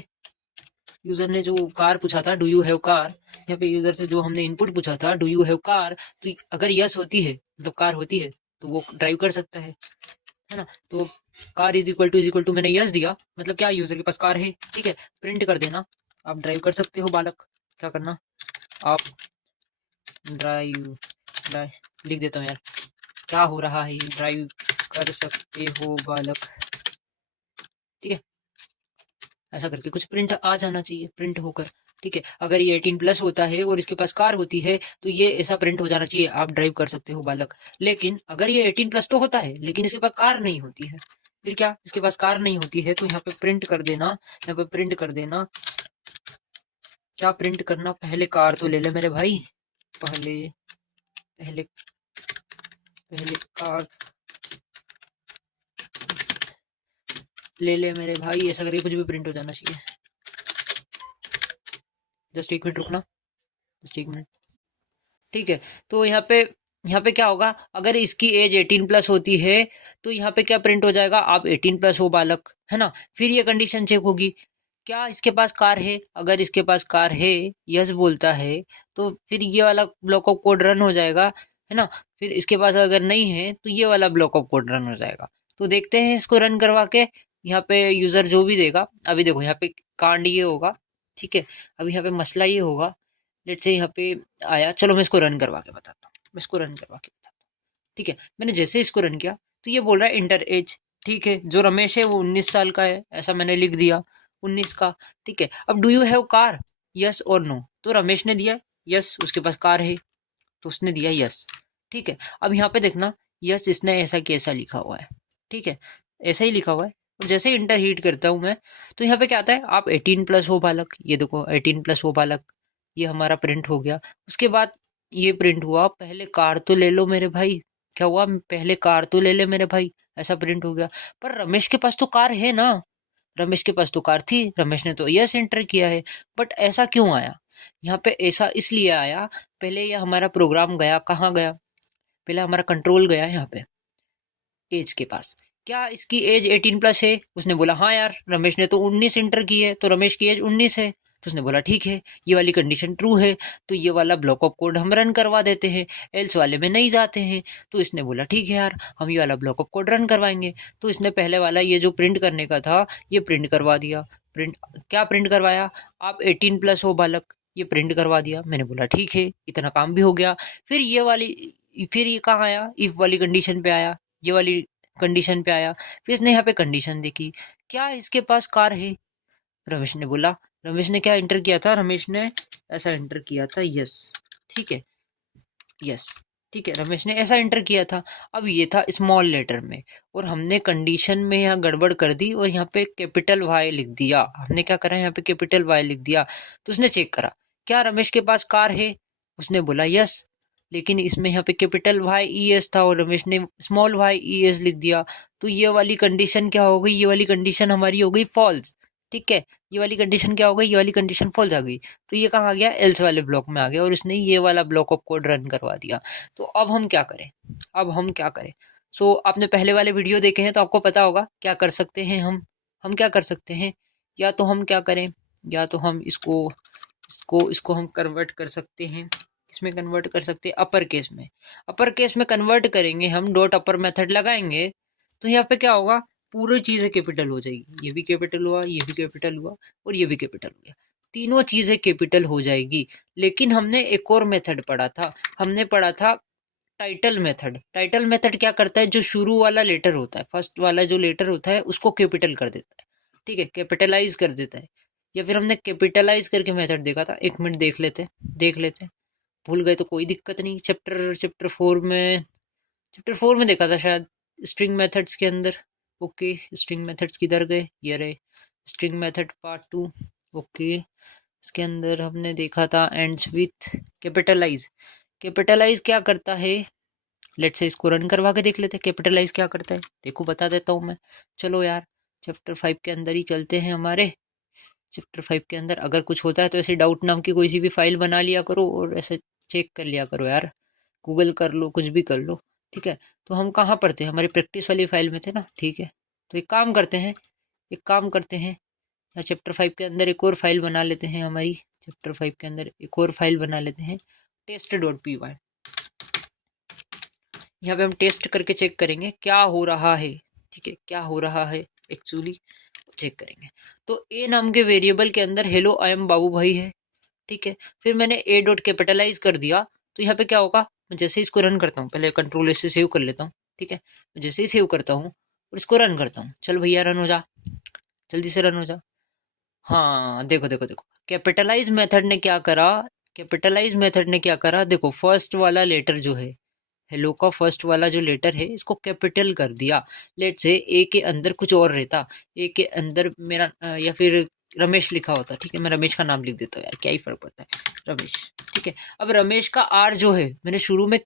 यूजर ने जो कार पूछा था, डू यू हैव कार, यहाँ पे यूजर से जो हमने इनपुट पूछा था, डू यू हैव कार, तो अगर यस होती है, मतलब कार होती है, तो वो ड्राइव कर सकता है ना। तो कार इज इक्वल टू मैंने यस दिया, मतलब क्या, यूजर के पास कार है। ठीक है, प्रिंट कर देना, आप ड्राइव कर सकते हो बालक, क्या करना, आप ड्राइव लिख देता हूँ यार, क्या हो रहा है, ड्राइव कर सकते हो बालक। ठीक है, ऐसा करके कुछ प्रिंट आ जाना चाहिए, प्रिंट होकर। ठीक है, अगर ये 18+ होता है और इसके पास कार होती है तो ये ऐसा प्रिंट हो जाना चाहिए, आप ड्राइव कर सकते हो बालक। लेकिन अगर ये 18+ तो होता है लेकिन इसके पास कार नहीं होती है, फिर क्या, इसके पास कार नहीं होती है, तो यहाँ पे प्रिंट कर देना, यहाँ पे प्रिंट कर देना, क्या प्रिंट करना, पहले कार तो ले ले मेरे भाई, पहले पहले पहले कार ले मेरे भाई, ऐसा करके कुछ भी प्रिंट हो जाना चाहिए। जस्ट एक मिनट रुकना, जस्ट एक मिनट। ठीक है, तो यहाँ पे क्या होगा, अगर इसकी एज 18+ होती है तो यहाँ पे क्या प्रिंट हो जाएगा, आप 18+ हो बालक, है ना। फिर ये कंडीशन चेक होगी, क्या इसके पास कार है, अगर इसके पास कार है, यस बोलता है, तो फिर ये वाला ब्लॉक ऑफ कोड रन हो जाएगा, है ना। फिर इसके पास अगर नहीं है तो ये वाला ब्लॉक ऑफ कोड रन हो जाएगा। तो देखते हैं इसको रन करवा के, यहाँ पे यूजर जो भी देगा, अभी देखो यहाँ पे कांड ये होगा, ठीक है, अभी यहाँ पे मसला ये होगा, लेट्स से यहाँ पे आया, चलो मैं इसको रन करवा के बताता हूँ, मैं इसको रन करवा के बताता हूँ। ठीक है, मैंने जैसे इसको रन किया तो ये बोल रहा है इंटर एज। ठीक है, जो रमेश है वो 19 साल का है, ऐसा मैंने लिख दिया, 19 का। ठीक है, अब do you have car, yes और नो, तो रमेश ने दिया यस, उसके पास कार है, तो उसने दिया यस। ठीक है, अब यहाँ पे देखना, यस इसने ऐसा कैसा लिखा हुआ है, ठीक है, ऐसा ही लिखा हुआ है। और जैसे ही इंटर हीट करता हूँ मैं, तो यहाँ पे क्या आता है, आप 18+ हो बालक, ये देखो 18+ हो बालक, ये हमारा प्रिंट हो गया। उसके बाद ये प्रिंट हुआ, पहले कार तो ले लो मेरे भाई, क्या हुआ, पहले कार तो ले ले मेरे भाई, ऐसा प्रिंट हो गया। पर रमेश के पास तो कार है ना, रमेश के पास तो कार थी, रमेश ने तो यस एंटर किया है। बट ऐसा क्यों आया यहाँ पे, ऐसा इसलिए आया, पहले ये हमारा प्रोग्राम गया कहाँ गया, पहले हमारा कंट्रोल गया यहाँ पे एज के पास। क्या इसकी एज 18+ है, उसने बोला हाँ यार, रमेश ने तो 19 एंटर की है, तो रमेश की एज 19 है। तो उसने बोला ठीक है, ये वाली कंडीशन ट्रू है, तो ये वाला ब्लॉक ऑफ कोड हम रन करवा देते हैं, एल्स वाले में नहीं जाते हैं। तो इसने बोला ठीक है यार, हम ये वाला ब्लॉक ऑफ कोड रन करवाएंगे। तो इसने पहले वाला ये जो प्रिंट करने का था, ये प्रिंट करवा दिया। प्रिंट क्या प्रिंट करवाया, आप 18+ हो बालक, ये प्रिंट करवा दिया। मैंने बोला ठीक है, इतना काम भी हो गया। फिर ये वाली, फिर ये कहाँ आया, इफ वाली कंडीशन पे आया, ये वाली कंडीशन पे आया। फिर इसने यहाँ पे कंडीशन देखी, क्या इसके पास कार है, रमेश ने बोला, रमेश ने क्या एंटर किया था, रमेश ने ऐसा एंटर किया था यस, ठीक है यस, ठीक है, रमेश ने ऐसा एंटर किया था। अब ये था स्मॉल लेटर में, और हमने कंडीशन में यहाँ गड़बड़ कर दी और यहाँ पे कैपिटल वाई लिख दिया। हमने क्या करा, यहाँ पे कैपिटल वाई लिख दिया। तो उसने चेक करा, क्या रमेश के पास कार है, उसने बोला यस, लेकिन इसमें यहाँ पे कैपिटल वाई ई एस था और रमेश ने स्मॉल वाई ई एस लिख दिया। तो ये वाली कंडीशन क्या हो गई, ये वाली कंडीशन हमारी हो गई फॉल्स, ठीक है, ये वाली कंडीशन क्या हो गई, ये वाली कंडीशन फॉल्स आ गई। तो ये कहाँ आ गया, एल्स वाले ब्लॉक में आ गया, और इसने ये वाला ब्लॉक ऑफ कोड रन करवा दिया। तो अब हम क्या करें, अब हम क्या करें। सो आपने पहले वाले वीडियो देखे हैं तो आपको पता होगा क्या कर सकते हैं हम क्या कर सकते हैं, या तो हम क्या करें, या तो हम इसको इसको इसको हम कन्वर्ट कर सकते हैं, इसमें कन्वर्ट कर सकते हैं अपर केस में। अपर केस में कन्वर्ट करेंगे हम, डॉट अपर मेथड लगाएंगे, तो यहाँ पे क्या होगा, पूरी चीज़ें कैपिटल हो जाएगी, ये भी कैपिटल हुआ, ये भी कैपिटल हुआ, और ये भी कैपिटल हो गया, तीनों चीज़ें कैपिटल हो जाएगी। लेकिन हमने एक और मेथड पढ़ा था, हमने पढ़ा था टाइटल मेथड। टाइटल मेथड क्या करता है, जो शुरू वाला लेटर होता है, फर्स्ट वाला जो लेटर होता है उसको कैपिटल कर देता है, ठीक है, कैपिटलाइज कर देता है। या फिर हमने कैपिटलाइज करके मेथड देखा था, 1 मिनट देख लेते, भूल गए तो कोई दिक्कत नहीं। चैप्टर 4 में देखा था शायद, स्ट्रिंग मेथड्स के अंदर। ओके, स्ट्रिंग मेथड्स किधर गए, ये रहे स्ट्रिंग मेथड पार्ट 2। ओके, इसके अंदर हमने देखा था एंड्स विथ कैपिटलाइज। कैपिटलाइज क्या करता है, लेट्स से इसको रन करवा के देख लेते हैं कैपिटलाइज क्या करता है। देखो बता देता हूँ मैं, चलो यार चैप्टर 5 के अंदर ही चलते हैं हमारे। चैप्टर 5 के अंदर अगर कुछ होता है तो ऐसे डाउट नाम की कोई सी भी फाइल बना लिया करो और ऐसे चेक कर लिया करो यार, गूगल कर लो, कुछ भी कर लो, ठीक है। तो हम कहाँ पढ़ते हैं, हमारी प्रैक्टिस वाली फाइल में थे ना, ठीक है। तो एक काम करते हैं चैप्टर 5 के अंदर एक और फाइल बना लेते हैं हमारी, चैप्टर 5 के अंदर एक और फाइल बना लेते हैं test.py। यहाँ पे हम टेस्ट करके चेक करेंगे क्या हो रहा है, ठीक है, क्या हो रहा है एक्चुअली चेक करेंगे। तो ए नाम के वेरिएबल के अंदर हेलो आई एम बाबू भाई है, ठीक है। फिर मैंने ए डॉट कैपिटलाइज कर दिया, तो यहाँ पे क्या होगा, मैं जैसे इसको रन करता हूँ, पहले कंट्रोल से सेव कर लेता हूँ, ठीक है। जैसे ही सेव करता हूँ और इसको रन करता हूँ, चल भैया रन हो जा, जल्दी से रन हो जा। हाँ देखो देखो देखो, कैपिटलाइज मेथड ने क्या करा, देखो फर्स्ट वाला लेटर जो है, हेलो का फर्स्ट वाला जो लेटर है इसको कैपिटल कर दिया। लेट से ए के अंदर कुछ और रहता, ए के अंदर मेरा या फिर रमेश लिखा होता, ठीक है, मैं रमेश का नाम लिख देता हूँ यार, क्या ही फर्क पड़ता है, रमेश, ठीक है। अब रमेश का आर जो है मैंने शुरू में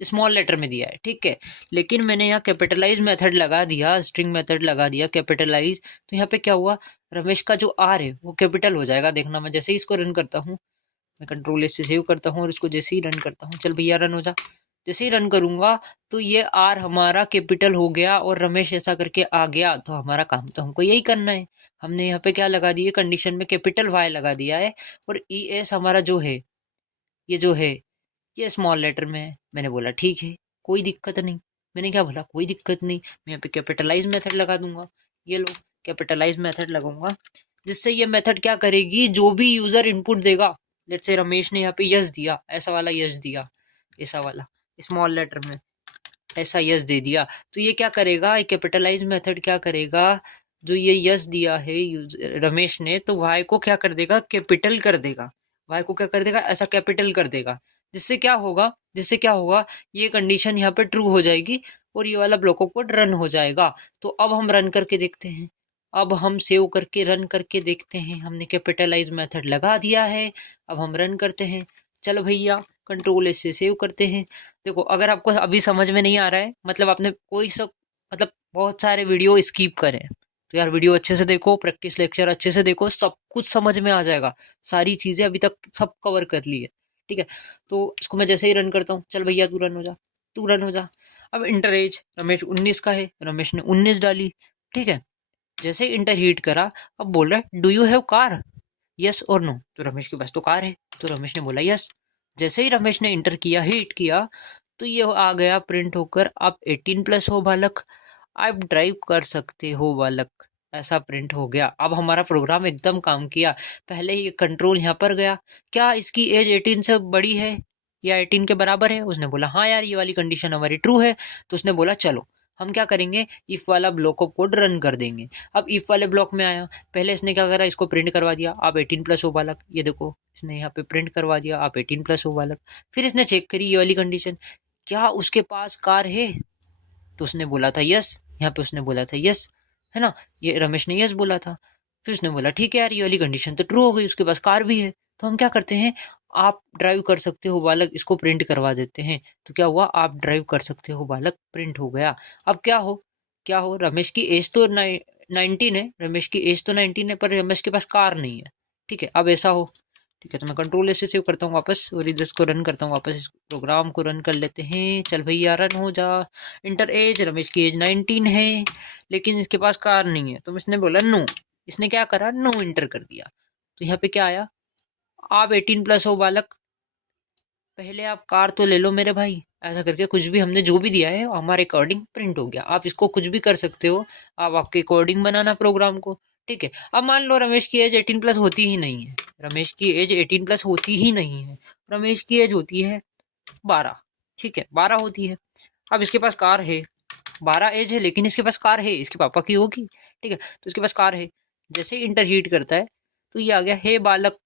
स्मॉल लेटर में दिया है, ठीक है, लेकिन मैंने यहाँ कैपिटलाइज मेथड लगा दिया, स्ट्रिंग मेथड लगा दिया कैपिटलाइज। तो यहाँ पे क्या हुआ, रमेश का जो आर है वो कैपिटल हो जाएगा, देखना मैं जैसे ही इसको रन करता हूँ, मैं कंट्रोल एस से सेव करता हूँ और इसको जैसे ही रन करता हूँ, चल भैया रन हो जा। जैसे ही रन करूंगा तो ये आर हमारा कैपिटल हो गया और रमेश ऐसा करके आ गया। तो हमारा काम तो हमको यही करना है, हमने यहाँ पे क्या लगा दिया, कंडीशन में कैपिटल वाई लगा दिया है, और ई एस हमारा जो है, ये जो है ये स्मॉल लेटर में है। मैंने बोला ठीक है, कोई दिक्कत नहीं, मैंने क्या बोला, कोई दिक्कत नहीं, मैं यहाँ पे कैपिटलाइज मेथड लगा दूंगा। ये लो कैपिटलाइज मेथड लगाऊंगा, जिससे ये मेथड क्या करेगी, जो भी यूजर इनपुट देगा, लेट्स से रमेश ने यहाँ पे यस दिया, ऐसा वाला यस दिया, ऐसा वाला स्मॉल लेटर में ऐसा यस दे दिया, तो ये क्या करेगा, कैपिटलाइज मेथड क्या करेगा, जो ये यस दिया है रमेश ने, तो वाई को क्या कर देगा, कैपिटल कर देगा, वाई को क्या कर देगा, ऐसा कैपिटल कर देगा। जिससे क्या होगा ये कंडीशन यहाँ पे ट्रू हो जाएगी और ये वाला ब्लॉक ऑफ कोड रन हो जाएगा। तो अब हम रन करके देखते हैं, अब हम सेव करके रन करके देखते हैं, हमने कैपिटलाइज मेथड लगा दिया है, अब हम रन करते हैं। चलो भैया कंट्रोल एस से सेव करते हैं। देखो अगर आपको अभी समझ में नहीं आ रहा है, मतलब आपने कोई सब मतलब बहुत सारे वीडियो स्किप करें, तो यार वीडियो अच्छे से देखो, प्रैक्टिस लेक्चर अच्छे से देखो, सब कुछ समझ में आ जाएगा। सारी चीजें अभी तक सब कवर कर ली है, ठीक है। तो इसको मैं जैसे ही रन करता हूँ, चल भैया तू रन हो जा, तू रन हो जा। अब इंटर एज रमेश 19 का है, रमेश ने 19 डाली, ठीक है। जैसे ही इंटर हीट करा, अब बोल रहा है do you have car, yes और नो। तो रमेश के पास तो कार है, तो रमेश ने बोला यस। जैसे ही रमेश ने इंटर किया, हीट किया, तो ये आ गया प्रिंट होकर, आप 18+ हो बालक, आप ड्राइव कर सकते हो बालक, ऐसा प्रिंट हो गया। अब हमारा प्रोग्राम एकदम काम किया। पहले ही कंट्रोल यहाँ पर गया, क्या इसकी एज 18 से बड़ी है या 18 के बराबर है, उसने बोला हाँ यार ये वाली कंडीशन हमारी ट्रू है। तो उसने बोला चलो हम क्या करेंगे, इफ वाला ब्लॉक ऑफ कोड रन कर देंगे। अब इफ वाले ब्लॉक में आया, पहले इसने क्या करा, इसको प्रिंट करवा दिया आप 18+ हो बालक, ये देखो इसने यहाँ पे प्रिंट करवा दिया आप 18+ हो बालक। फिर इसने चेक करी ये वाली कंडीशन, क्या उसके पास कार है, तो उसने बोला था यस, यहाँ पे उसने बोला था यस, है ना, ये रमेश ने यस बोला था। फिर उसने बोला ठीक है यार ये वाली कंडीशन तो ट्रू हो गई, उसके पास कार भी है। तो हम क्या करते हैं, आप ड्राइव कर सकते हो बालक, इसको प्रिंट करवा देते हैं। तो क्या हुआ, आप ड्राइव कर सकते हो बालक प्रिंट हो गया। अब क्या हो, रमेश की एज तो 19 है, रमेश की एज तो 19 है, पर रमेश के पास कार नहीं है, ठीक है। अब ऐसा हो, ठीक है, तो मैं कंट्रोल ऐसे सेव करता हूँ वापस, और इसको रन करता हूँ वापस, इस प्रोग्राम को रन कर लेते हैं। चल भैया रन हो जा। इंटर एज, रमेश की एज 19 है, लेकिन इसके पास कार नहीं है, तो इसने बोला नो, इसने क्या करा, नो इंटर कर दिया। तो यहाँ पे क्या आया, आप 18+ हो बालक, पहले आप कार तो ले लो मेरे भाई, ऐसा करके कुछ भी हमने जो भी दिया है हमारे अकॉर्डिंग प्रिंट हो गया। आप इसको कुछ भी कर सकते हो, आप आपके अकॉर्डिंग बनाना प्रोग्राम को, ठीक है। अब मान लो रमेश की एज 18+ होती ही नहीं है, रमेश की एज 18+ होती ही नहीं है, रमेश की एज होती है 12, ठीक है 12 होती है। अब इसके पास कार है, 12 एज है लेकिन इसके पास कार है, इसके पापा की होगी, ठीक है, तो इसके पास कार है। जैसे ही इंटर हीट करता है, तो ये आ गया, हे बालक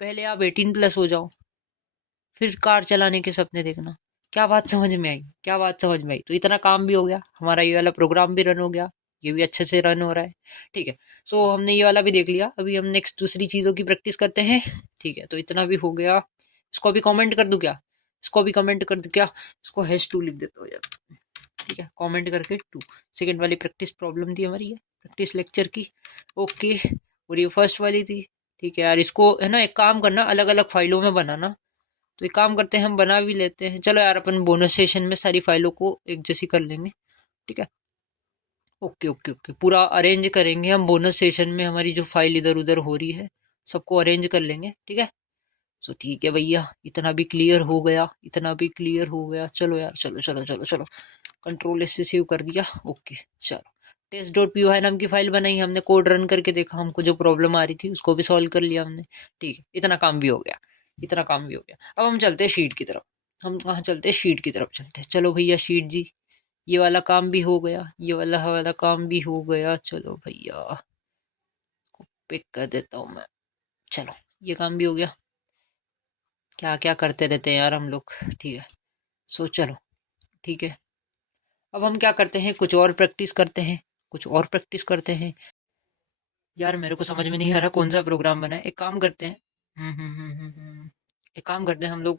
पहले आप 18+ हो जाओ, फिर कार चलाने के सपने देखना। क्या बात समझ में आई, क्या बात समझ में आई। तो इतना काम भी हो गया हमारा, ये वाला प्रोग्राम भी रन हो गया, ये भी अच्छे से रन हो रहा है, ठीक है। सो हमने ये वाला भी देख लिया, अभी हम नेक्स्ट दूसरी चीज़ों की प्रैक्टिस करते हैं, ठीक है। तो इतना भी हो गया, इसको अभी कमेंट कर दूं क्या, इसको अभी कमेंट कर दूं क्या, इसको #2 लिख देता हूँ यार, ठीक है, कमेंट करके 2। सेकंड वाली प्रैक्टिस प्रॉब्लम थी हमारी, ये प्रैक्टिस लेक्चर की, ओके। और ये फर्स्ट वाली थी, ठीक है यार। इसको है ना एक काम करना, अलग अलग फाइलों में बनाना। तो एक काम करते हैं, हम बना भी लेते हैं, चलो यार अपन बोनस सेशन में सारी फाइलों को एक जैसी कर लेंगे, ठीक है। ओके ओके ओके, पूरा अरेंज करेंगे हम बोनस सेशन में, हमारी जो फाइल इधर उधर हो रही है सबको अरेंज कर लेंगे, ठीक है। सो ठीक है भैया, इतना भी क्लियर हो गया, इतना भी क्लियर हो गया। चलो यार, चलो चलो चलो चलो, कंट्रोल इससे सेव कर दिया, ओके। चलो test.py नाम की फाइल बनाई हमने, कोड रन करके देखा, हमको जो प्रॉब्लम आ रही थी उसको भी सॉल्व कर लिया हमने, ठीक है। इतना काम भी हो गया, इतना काम भी हो गया। अब हम चलते हैं शीट की तरफ, हम कहाँ चलते हैं, शीट की तरफ चलते हैं। चलो भैया शीट जी, ये वाला काम भी हो गया, ये वाला काम भी हो गया। चलो भैया पिक कर देता हूँ मैं, चलो ये काम भी हो गया। क्या क्या करते रहते हैं यार हम लोग, ठीक है। सो चलो ठीक है, अब हम क्या करते हैं, कुछ और प्रैक्टिस करते हैं, कुछ और प्रैक्टिस करते हैं। यार मेरे को समझ में नहीं आ रहा कौन सा प्रोग्राम बना है, एक काम करते हैं, एक काम करते हैं हम लोग,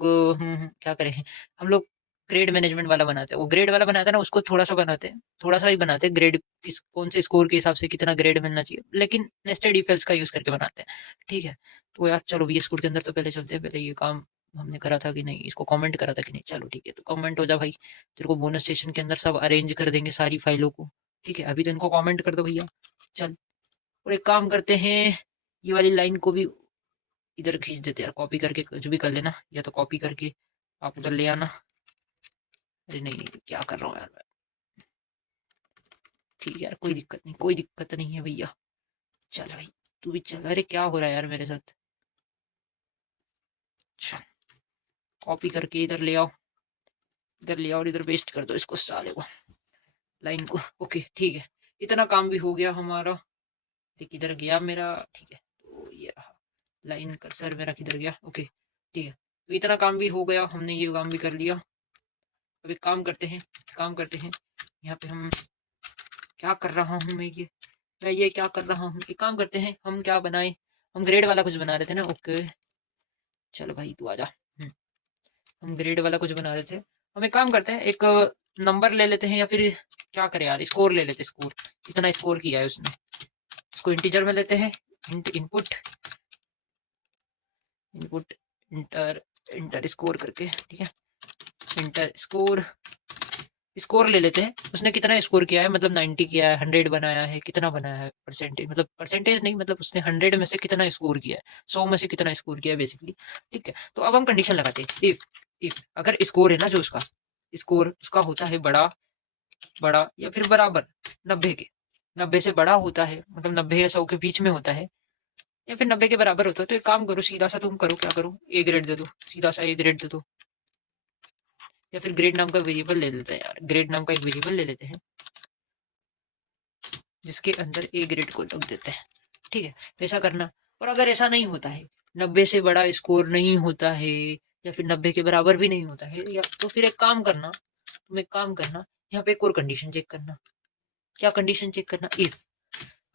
क्या करें, हम लोग ग्रेड मैनेजमेंट वाला बनाते हैं। वो ग्रेड वाला बनाते हैं ना, उसको थोड़ा सा बनाते हैं, थोड़ा सा ही बनाते हैं, ग्रेड किस कौन से स्कोर के हिसाब से कितना ग्रेड मिलना चाहिए, लेकिन नेस्टेड इफ एल्स का यूज करके बनाते हैं, ठीक है। तो यार चलो VS कोड के अंदर तो पहले चलते हैं, पहले ये काम हमने करा था कि नहीं, इसको कमेंट करा था कि नहीं, चलो ठीक है, तो कमेंट हो जा भाई, तेरे को बोनस सेशन के अंदर सब अरेंज कर देंगे सारी फाइलों को, ठीक है। अभी तो इनको कमेंट कर दो भैया, चल। और एक काम करते हैं, ये वाली लाइन को भी इधर खींच देते हैं, कॉपी करके कुछ भी कर लेना, या तो कॉपी करके आप उधर ले आना। अरे नहीं नहीं, क्या कर रहा हूँ यार मैं, ठीक है यार, कोई दिक्कत नहीं, कोई दिक्कत नहीं है भैया। चल भाई तू भी चल, अरे क्या हो रहा है यार मेरे साथ, चल कॉपी करके इधर ले आओ, इधर ले आओ और इधर पेस्ट कर दो इसको साले को, लाइन को, ओके ठीक है। इतना काम भी हो गया हमारा, ठीक इधर गया मेरा, ठीक है। तो ये रहा लाइन, कर्सर मेरा किधर गया, ओके ठीक है। तो इतना काम भी हो गया, हमने ये काम भी कर लिया। अब एक काम करते हैं, काम करते हैं, यहाँ पे हम क्या कर रहा हूँ मैं ये क्या कर रहा हूँ, एक काम करते हैं, हम क्या बनाए, हम ग्रेड वाला कुछ बना रहे थे ना, ओके। चलो भाई तू आजा, हम ग्रेड वाला कुछ बना रहे थे। हम एक काम करते हैं, एक नंबर ले लेते हैं, या फिर क्या करें यार, स्कोर ले लेते हैं। स्कोर कितना स्कोर किया है उसने, उसको इंटीजर में लेते हैं। Input input inter inter score करके, ठीक है, इंटर स्कोर स्कोर ले लेते हैं। उसने कितना स्कोर किया है, मतलब 90 किया है, 100 बनाया है, कितना बनाया है परसेंटेज, मतलब परसेंटेज नहीं, मतलब उसने 100 में से कितना स्कोर किया है, 100 में से कितना स्कोर किया है बेसिकली। ठीक है, तो अब हम कंडीशन लगाते हैं, इफ अगर स्कोर है ना, जो उसका स्कोर उसका होता है बड़ा बड़ा या फिर बराबर 90 के, 90 से बड़ा होता है, मतलब 90 या 100 के बीच में होता है, या फिर 90 के बराबर होता है, तो एक काम करो, सीधा सा तुम करो, क्या करो, ए ग्रेड दे दो, सीधा सा ए ग्रेड दे दो। या फिर ग्रेड नाम का वेरिएबल ले लेते हैं यार, ग्रेड नाम का एक वेरिएबल ले लेते हैं जिसके अंदर ए ग्रेड को रख देते हैं। ठीक है, ऐसा करना। और अगर ऐसा नहीं होता है, 90 से बड़ा स्कोर नहीं होता है, या फिर 90 के बराबर भी नहीं होता है, या तो फिर एक काम करना, तुम एक काम करना, यहाँ पे एक और कंडीशन चेक करना। क्या कंडीशन चेक करना, इफ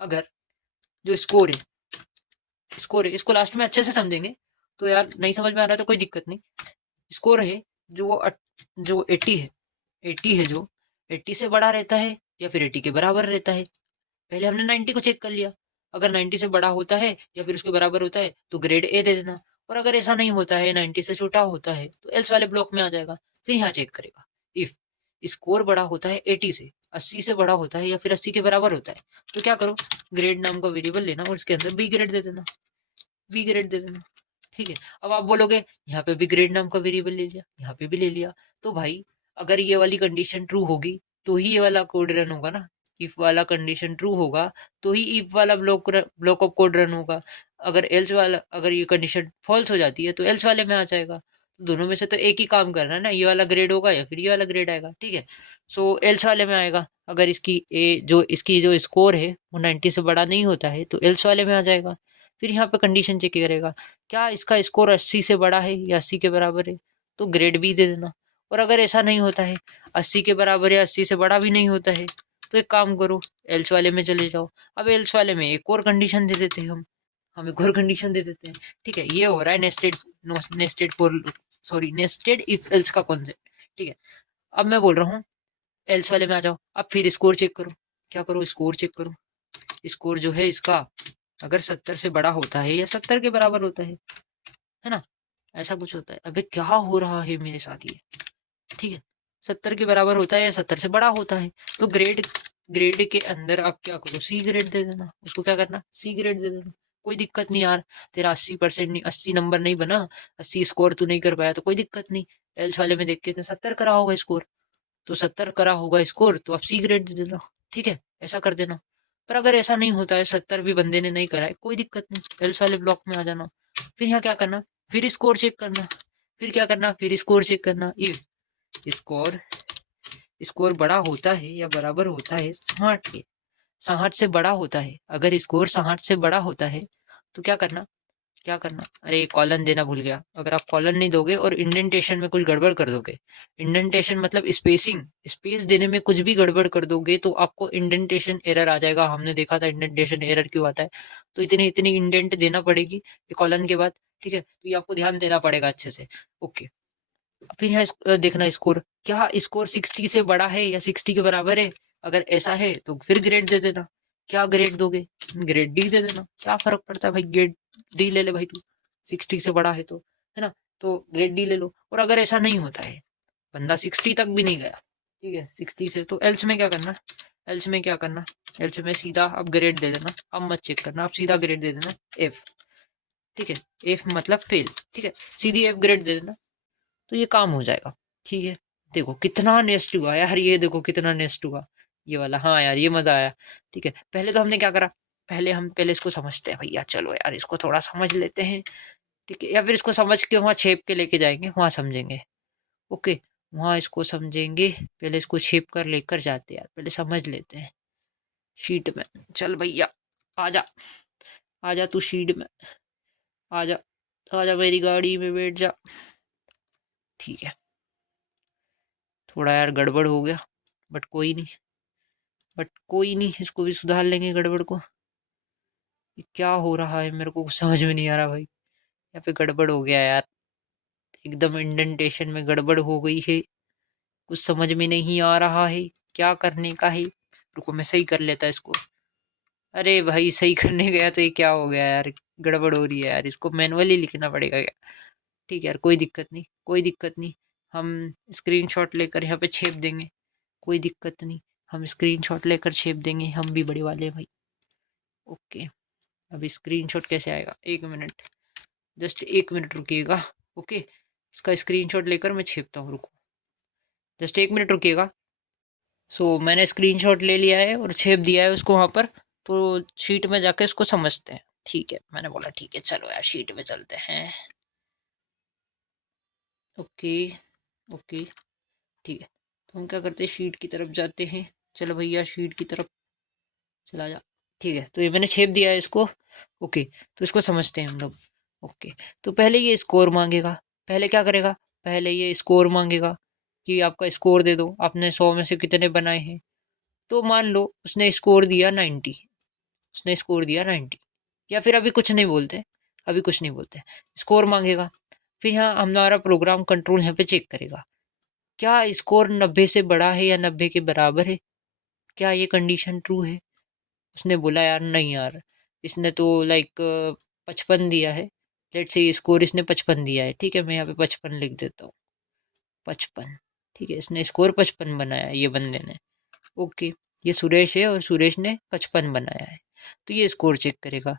अगर जो स्कोर है इसको लास्ट में अच्छे से समझेंगे, तो यार नहीं समझ में आ रहा है तो कोई दिक्कत नहीं। स्कोर है जो वो जो 80 है, 80 है जो 80 से बड़ा रहता है या फिर 80 के बराबर रहता है। पहले हमने 90 को चेक कर लिया, अगर 90 से बड़ा होता है या फिर उसके बराबर होता है तो ग्रेड ए दे देना, और अगर ऐसा नहीं होता है, 90 से छोटा होता है, तो एल्स वाले ब्लॉक में आ जाएगा। फिर यहाँ चेक करेगा, इफ स्कोर बड़ा होता है 80 से, 80 से बड़ा होता है या फिर 80 के बराबर होता है, तो क्या करो, ग्रेड नाम का वेरिएबल लेना और उसके अंदर बी ग्रेड दे देना, बी ग्रेड दे देना। ठीक है, अब आप बोलोगे यहाँ पे भी ग्रेड नाम का वेरिएबल ले लिया, यहाँ पे भी ले लिया, तो भाई अगर ये वाली कंडीशन ट्रू होगी तो ही ये वाला कोड रन होगा ना। इफ वाला कंडीशन ट्रू होगा तो ही इफ वाला ब्लॉक ऑफ कोड रन होगा। अगर एल्स वाला, अगर ये कंडीशन फॉल्स हो जाती है तो एल्स वाले में आ जाएगा। तो दोनों में से तो एक ही काम कर रहा है ना, ये वाला ग्रेड होगा या फिर ये वाला ग्रेड आएगा। ठीक है, सो एल्स वाले में आएगा। अगर इसकी जो स्कोर है वो 90 से बड़ा नहीं होता है तो एल्स वाले में आ जाएगा। फिर यहाँ पे कंडीशन चेक करेगा, क्या इसका स्कोर 80 से बड़ा है या 80 के बराबर है, तो ग्रेड बी दे देना। और अगर ऐसा नहीं होता है, 80 के बराबर या 80 से बड़ा भी नहीं होता है, तो एक काम करो, एल्स वाले में चले जाओ। अब एल्स वाले में एक और कंडीशन दे देते हैं, हम एक और कंडीशन दे देते हैं। ठीक है, ये हो रहा है नेस्टेड इफ एल्स का कॉन्सेप्ट। ठीक है, अब मैं बोल रहा हूँ एल्स वाले में आ जाओ। अब फिर स्कोर चेक करो, क्या करो, स्कोर चेक करो। स्कोर जो है इसका अगर 70 से बड़ा होता है या 70 के बराबर होता है ना, ऐसा कुछ होता है। अबे क्या हो रहा है मेरे साथ ये। ठीक है, 70 के बराबर होता है या 70 से बड़ा होता है, तो ग्रेड ग्रेड के अंदर आप क्या करो, सी ग्रेड दे देना। उसको क्या करना, सी ग्रेड दे देना। कोई दिक्कत नहीं यार, तेरा 80% नहीं, 80 नंबर नहीं बना, 80 स्कोर तू नहीं कर पाया तो कोई दिक्कत नहीं। एल्स वाले में देख के 70 करा होगा स्कोर, तो 70 करा होगा स्कोर तो आप सी ग्रेड दे देना। ठीक है, ऐसा कर देना। पर अगर ऐसा नहीं होता है, 70 भी बंदे ने नहीं करा है, कोई दिक्कत नहीं, एल्स वाले ब्लॉक में आ जाना। फिर यहाँ क्या करना, फिर स्कोर चेक करना। फिर क्या करना, फिर स्कोर चेक करना। इफ स्कोर स्कोर बड़ा होता है या बराबर होता है 60 के, 60 से बड़ा होता है, अगर स्कोर 60 से बड़ा होता है तो क्या करना, क्या करना, अरे कॉलन देना भूल गया। अगर आप कॉलन नहीं दोगे और इंडेंटेशन में कुछ गड़बड़ कर दोगे, इंडेंटेशन मतलब स्पेसिंग, स्पेस देने में कुछ भी गड़बड़ कर दोगे तो आपको इंडेंटेशन एरर आ जाएगा। हमने देखा था इंडेंटेशन एरर क्यों आता है, तो इतनी इतनी इंडेंट देना पड़ेगी कॉलन के बाद। ठीक है, तो ये आपको ध्यान देना पड़ेगा अच्छे से। ओके, फिर यहाँ देखना स्कोर, क्या स्कोर 60 से बड़ा है या 60 के बराबर है। अगर ऐसा है तो फिर ग्रेड दे देना। क्या ग्रेड दोगे, ग्रेड डी दे देना। क्या फर्क पड़ता है भाई, ग्रेड डी ले ले भाई तू, 60 से बड़ा है तो, है ना, तो ग्रेड डी ले लो। और अगर ऐसा नहीं होता है, बंदा 60 तक भी नहीं गया, ठीक है, 60 से, तो एल्स में क्या करना, एल्स में क्या करना, एल्स में सीधा आप ग्रेड दे देना। अब मत चेक करना, आप सीधा ग्रेड दे देना एफ। ठीक है, एफ मतलब फेल। ठीक है, सीधी एफ ग्रेड दे देना, तो ये काम हो जाएगा। ठीक है, देखो कितना नेस्ट हुआ यार, ये देखो कितना नेस्ट हुआ ये वाला। हाँ यार, ये मजा आया। ठीक है, पहले तो हमने क्या करा, पहले इसको समझते हैं भैया, चलो यार इसको थोड़ा समझ लेते हैं। ठीक है, या फिर इसको समझ के वहां छेप के लेके जाएंगे, वहां समझेंगे। ओके, वहां इसको समझेंगे, पहले इसको छेप कर लेकर जाते हैं यार, पहले समझ लेते हैं शीट में। चल भैया, आजा, आजा तू शीट में, आजा, आजा मेरी गाड़ी में बैठ जा। ठीक है, थोड़ा यार गड़बड़ हो गया, बट कोई नहीं, इसको भी सुधार लेंगे गड़बड़ को। ये क्या हो रहा है, मेरे को कुछ समझ में नहीं आ रहा भाई, यहाँ पे गड़बड़ हो गया यार। एकदम इंडेंटेशन में गड़बड़ हो गई है, कुछ समझ में नहीं आ रहा है क्या करने का है। रुको मैं सही कर लेता इसको। अरे भाई सही करने गया तो ये क्या हो गया यार, गड़बड़ हो रही है यार, इसको मैनुअली लिखना पड़ेगा क्या। ठीक है यार, कोई दिक्कत नहीं, कोई दिक्कत नहीं। हम स्क्रीनशॉट लेकर यहाँ पे छेप देंगे, कोई दिक्कत नहीं। हम स्क्रीनशॉट लेकर छेप देंगे, हम भी बड़े वाले हैं भाई। ओके, अभी स्क्रीनशॉट कैसे आएगा, 1 मिनट, जस्ट 1 मिनट रुकिएगा। ओके, इसका स्क्रीनशॉट लेकर मैं छेपता हूँ, रुको जस्ट 1 मिनट रुकिएगा। मैंने स्क्रीनशॉट ले लिया है और छेप दिया है उसको वहाँ पर। तो शीट में जाके उसको समझते हैं। ठीक है, मैंने बोला ठीक है, चलो यार शीट में चलते हैं। ओके ओके, ठीक है। तो हम क्या करते हैं, शीट की तरफ जाते हैं। चलो भैया शीट की तरफ चला जा। ठीक है, तो ये मैंने छेप दिया है इसको। ओके, तो इसको समझते हैं हम लोग। ओके, तो पहले ये स्कोर मांगेगा। पहले क्या करेगा, पहले ये स्कोर मांगेगा कि आपका स्कोर दे दो, आपने 100 में से कितने बनाए हैं। तो मान लो उसने स्कोर दिया 90, उसने स्कोर दिया 90, या फिर अभी कुछ नहीं बोलते, अभी कुछ नहीं बोलते, स्कोर मांगेगा। फिर यहाँ हमारा प्रोग्राम कंट्रोल यहाँ पे चेक करेगा, क्या स्कोर 90 से बड़ा है या 90 के बराबर है, क्या ये कंडीशन ट्रू है। उसने बोला यार नहीं यार, इसने तो लाइक 55 दिया है। लेट से ये स्कोर इसने 55 दिया है। ठीक है, मैं यहाँ पे 55 लिख देता हूँ, 55। ठीक है, इसने स्कोर 55 बनाया है ये बंदे ने। ओके, ये सुरेश है और सुरेश ने 55 बनाया है। तो ये स्कोर चेक करेगा,